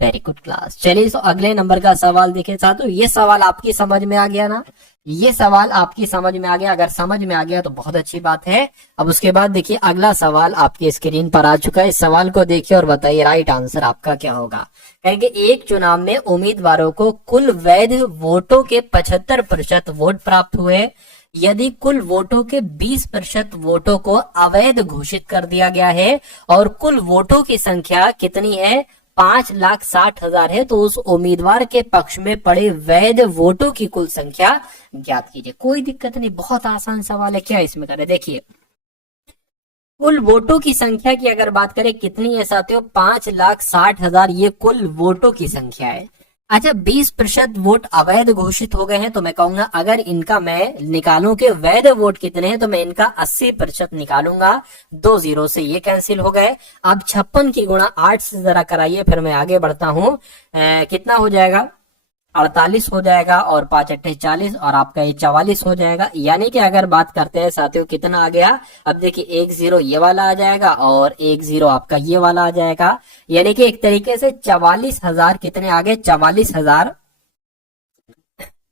वेरी गुड क्लास। चलिए तो अगले नंबर का सवाल देखें साथियों। ये सवाल आपकी समझ में आ गया ना? ये सवाल आपकी समझ में आ गया? अगर समझ में आ गया तो बहुत अच्छी बात है। अब उसके बाद देखिए अगला सवाल आपकी स्क्रीन पर आ चुका है। इस सवाल को देखिए और बताइए राइट आंसर आपका क्या होगा। कहेंगे एक चुनाव में उम्मीदवारों को कुल वैध वोटों के 75% वोट प्राप्त हुए। यदि कुल वोटों के 20% वोटों को अवैध घोषित कर दिया गया है और कुल वोटों की संख्या कितनी है? 5,60,000 है, तो उस उम्मीदवार के पक्ष में पड़े वैध वोटों की कुल संख्या ज्ञात कीजिए। कोई दिक्कत नहीं, बहुत आसान सवाल है। क्या इसमें करें? देखिए कुल वोटों की संख्या की अगर बात करें कितनी है साथियों? 5,60,000 ये कुल वोटों की संख्या है। अच्छा 20% वोट अवैध घोषित हो गए हैं, तो मैं कहूंगा अगर इनका मैं निकालूं कि वैध वोट कितने हैं, तो मैं इनका 80% निकालूंगा। 2 0 से ये कैंसिल हो गए। अब 56 की गुणा 8 से जरा कराइए, फिर मैं आगे बढ़ता हूं। कितना हो जाएगा? 48 हो जाएगा और 5 8 40 और आपका ये 44 हो जाएगा। यानी कि अगर बात करते हैं साथियों कितना आ गया? अब देखिए 1 0 ये वाला आ जाएगा और 1 0 आपका ये वाला आ जाएगा। यानी कि एक तरीके से 44,000 कितने आ गए? 44,000।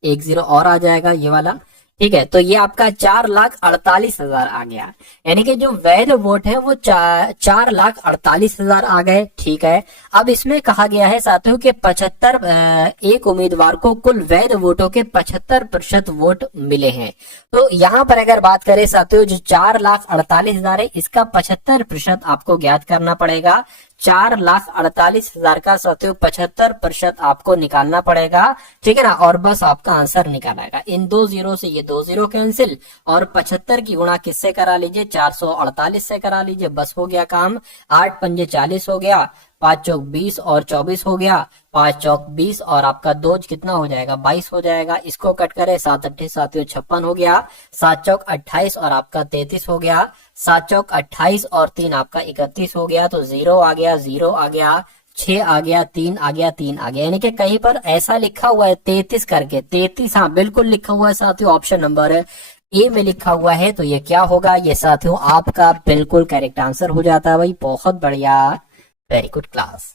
1 0 और आ जाएगा ये वाला। ठीक है, तो ये आपका 4,48,000 आ गया। यानी कि जो वैध वोट है वो 4,48,000 आ गए। ठीक है, अब इसमें कहा गया है साथियों के 75 एक उम्मीदवार को कुल वैध वोटों के 75% वोट मिले हैं। तो यहाँ पर अगर बात करें साथियों जो 4,48,000 है इसका 75% आपको ज्ञात करना पड़ेगा। 4,48,000 का साथियों 75% आपको निकालना पड़ेगा। ठीक है ना? और बस आपका आंसर निकाल आएगा। इन 2 0 से ये 2 0 कैंसिल और 75 की गुणा किससे करा लीजिए? 448 से करा लीजिए, बस हो गया काम। 8 पंजे 40 हो गया, 5 चौक 20 और 24 हो गया। 5 चौक 20 और आपका 2 कितना हो जाएगा? 22 हो जाएगा। इसको कट करें 7 8 साथियों 56 हो गया। 7 चौक 28 और आपका 33 हो गया। 7 चौक 28 और 3 आपका 31 हो गया। तो 0 आ गया, 0 आ गया, 6 आ गया, 3 आ गया, 3 आ गया। यानी कि कहीं पर ऐसा लिखा हुआ है 33 करके 33, हाँ बिल्कुल लिखा हुआ है साथियों ऑप्शन नंबर ए में लिखा हुआ है, तो ये क्या होगा, ये साथियों आपका बिल्कुल करेक्ट आंसर हो जाता है भाई। बहुत बढ़िया, वेरी गुड क्लास।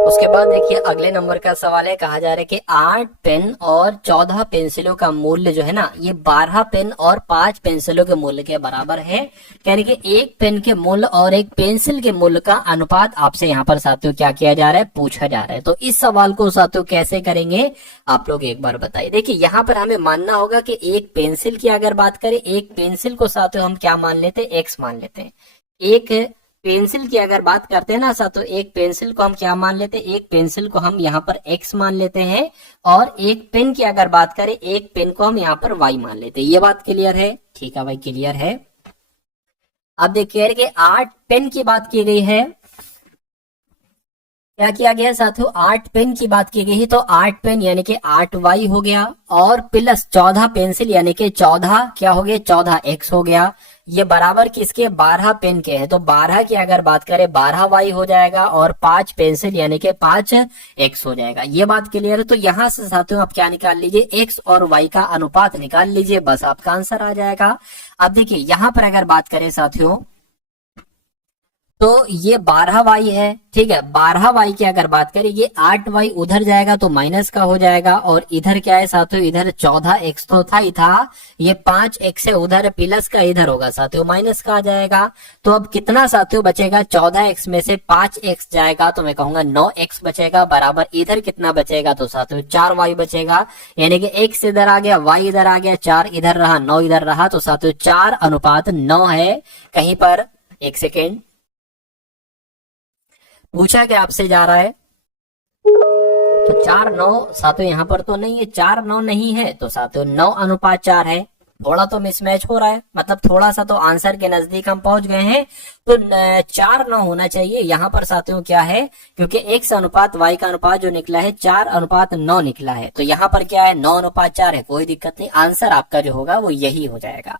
उसके बाद देखिए अगले नंबर का सवाल है, कहा जा रहा है कि 8 पेन और 14 पेंसिलों का मूल्य जो है ना, ये 12 पेन और 5 पेंसिलों के मूल्य के बराबर है। यानी कि एक पेन के मूल्य और एक पेंसिल के मूल्य का अनुपात आपसे यहाँ पर साथियों क्या किया जा रहा है, पूछा जा रहा है। तो इस सवाल को साथियों कैसे करेंगे आप लोग एक बार बताइए। देखिए यहाँ पर हमें मानना होगा कि एक पेंसिल की अगर बात करें, एक पेंसिल को साथियों हम क्या मान लेते हैं, एक्स मान लेते हैं। एक पेंसिल की अगर बात करते हैं ना साथियों, एक पेंसिल को हम क्या मान लेते हैं, एक पेंसिल को हम यहाँ पर x मान लेते हैं। और एक पेन की अगर बात करें, एक पेन को हम यहाँ पर y मान लेते हैं। ये बात क्लियर है? ठीक है भाई, क्लियर है। अब देखिए कि 8 पेन की बात की गई है, क्या किया गया साथियों, 8 पेन की बात की गई है। तो 8 पेन यानी कि 8y हो गया, और प्लस 14 पेंसिल यानी कि 14 क्या हो गया, 14x हो गया। ये बराबर किसके, 12 पेन के है। तो 12 की अगर बात करें 12y हो जाएगा, और 5 पेंसिल यानी कि 5x हो जाएगा। ये बात क्लियर है। तो यहां से साथियों आप क्या निकाल लीजिए, x और y का अनुपात निकाल लीजिए, बस आपका आंसर आ जाएगा। अब देखिए यहां पर अगर बात करें साथियों, तो ये 12y है, ठीक है। 12y की अगर बात करें, ये 8y उधर जाएगा तो माइनस का हो जाएगा, और इधर क्या है साथियों, इधर 14x तो था ही था, ये 5x है उधर, प्लस का इधर होगा साथियों, माइनस का आ जाएगा। तो अब कितना साथियों बचेगा, 14x में से 5x जाएगा तो मैं कहूंगा 9x बचेगा, बराबर इधर कितना बचेगा, तो साथियों 4y बचेगा। यानी कि x इधर आ गया, y इधर आ गया, 4 इधर रहा, 9 इधर रहा, तो साथियों 4:9 है। कहीं पर एक सेकेंड पूछा क्या आपसे जा रहा है, तो 4:9 साथियों यहाँ पर तो नहीं है, 4:9 नहीं है, तो साथियों 9:4 है। थोड़ा तो मिसमैच हो रहा है, मतलब थोड़ा सा तो आंसर के नजदीक हम पहुंच गए हैं। तो 4:9 होना चाहिए यहाँ पर साथियों, क्या है, क्योंकि x अनुपात y का अनुपात जो निकला है 4:9 निकला है। तो यहाँ पर क्या है, 9:4 है, कोई दिक्कत नहीं, आंसर आपका जो होगा वो यही हो जाएगा।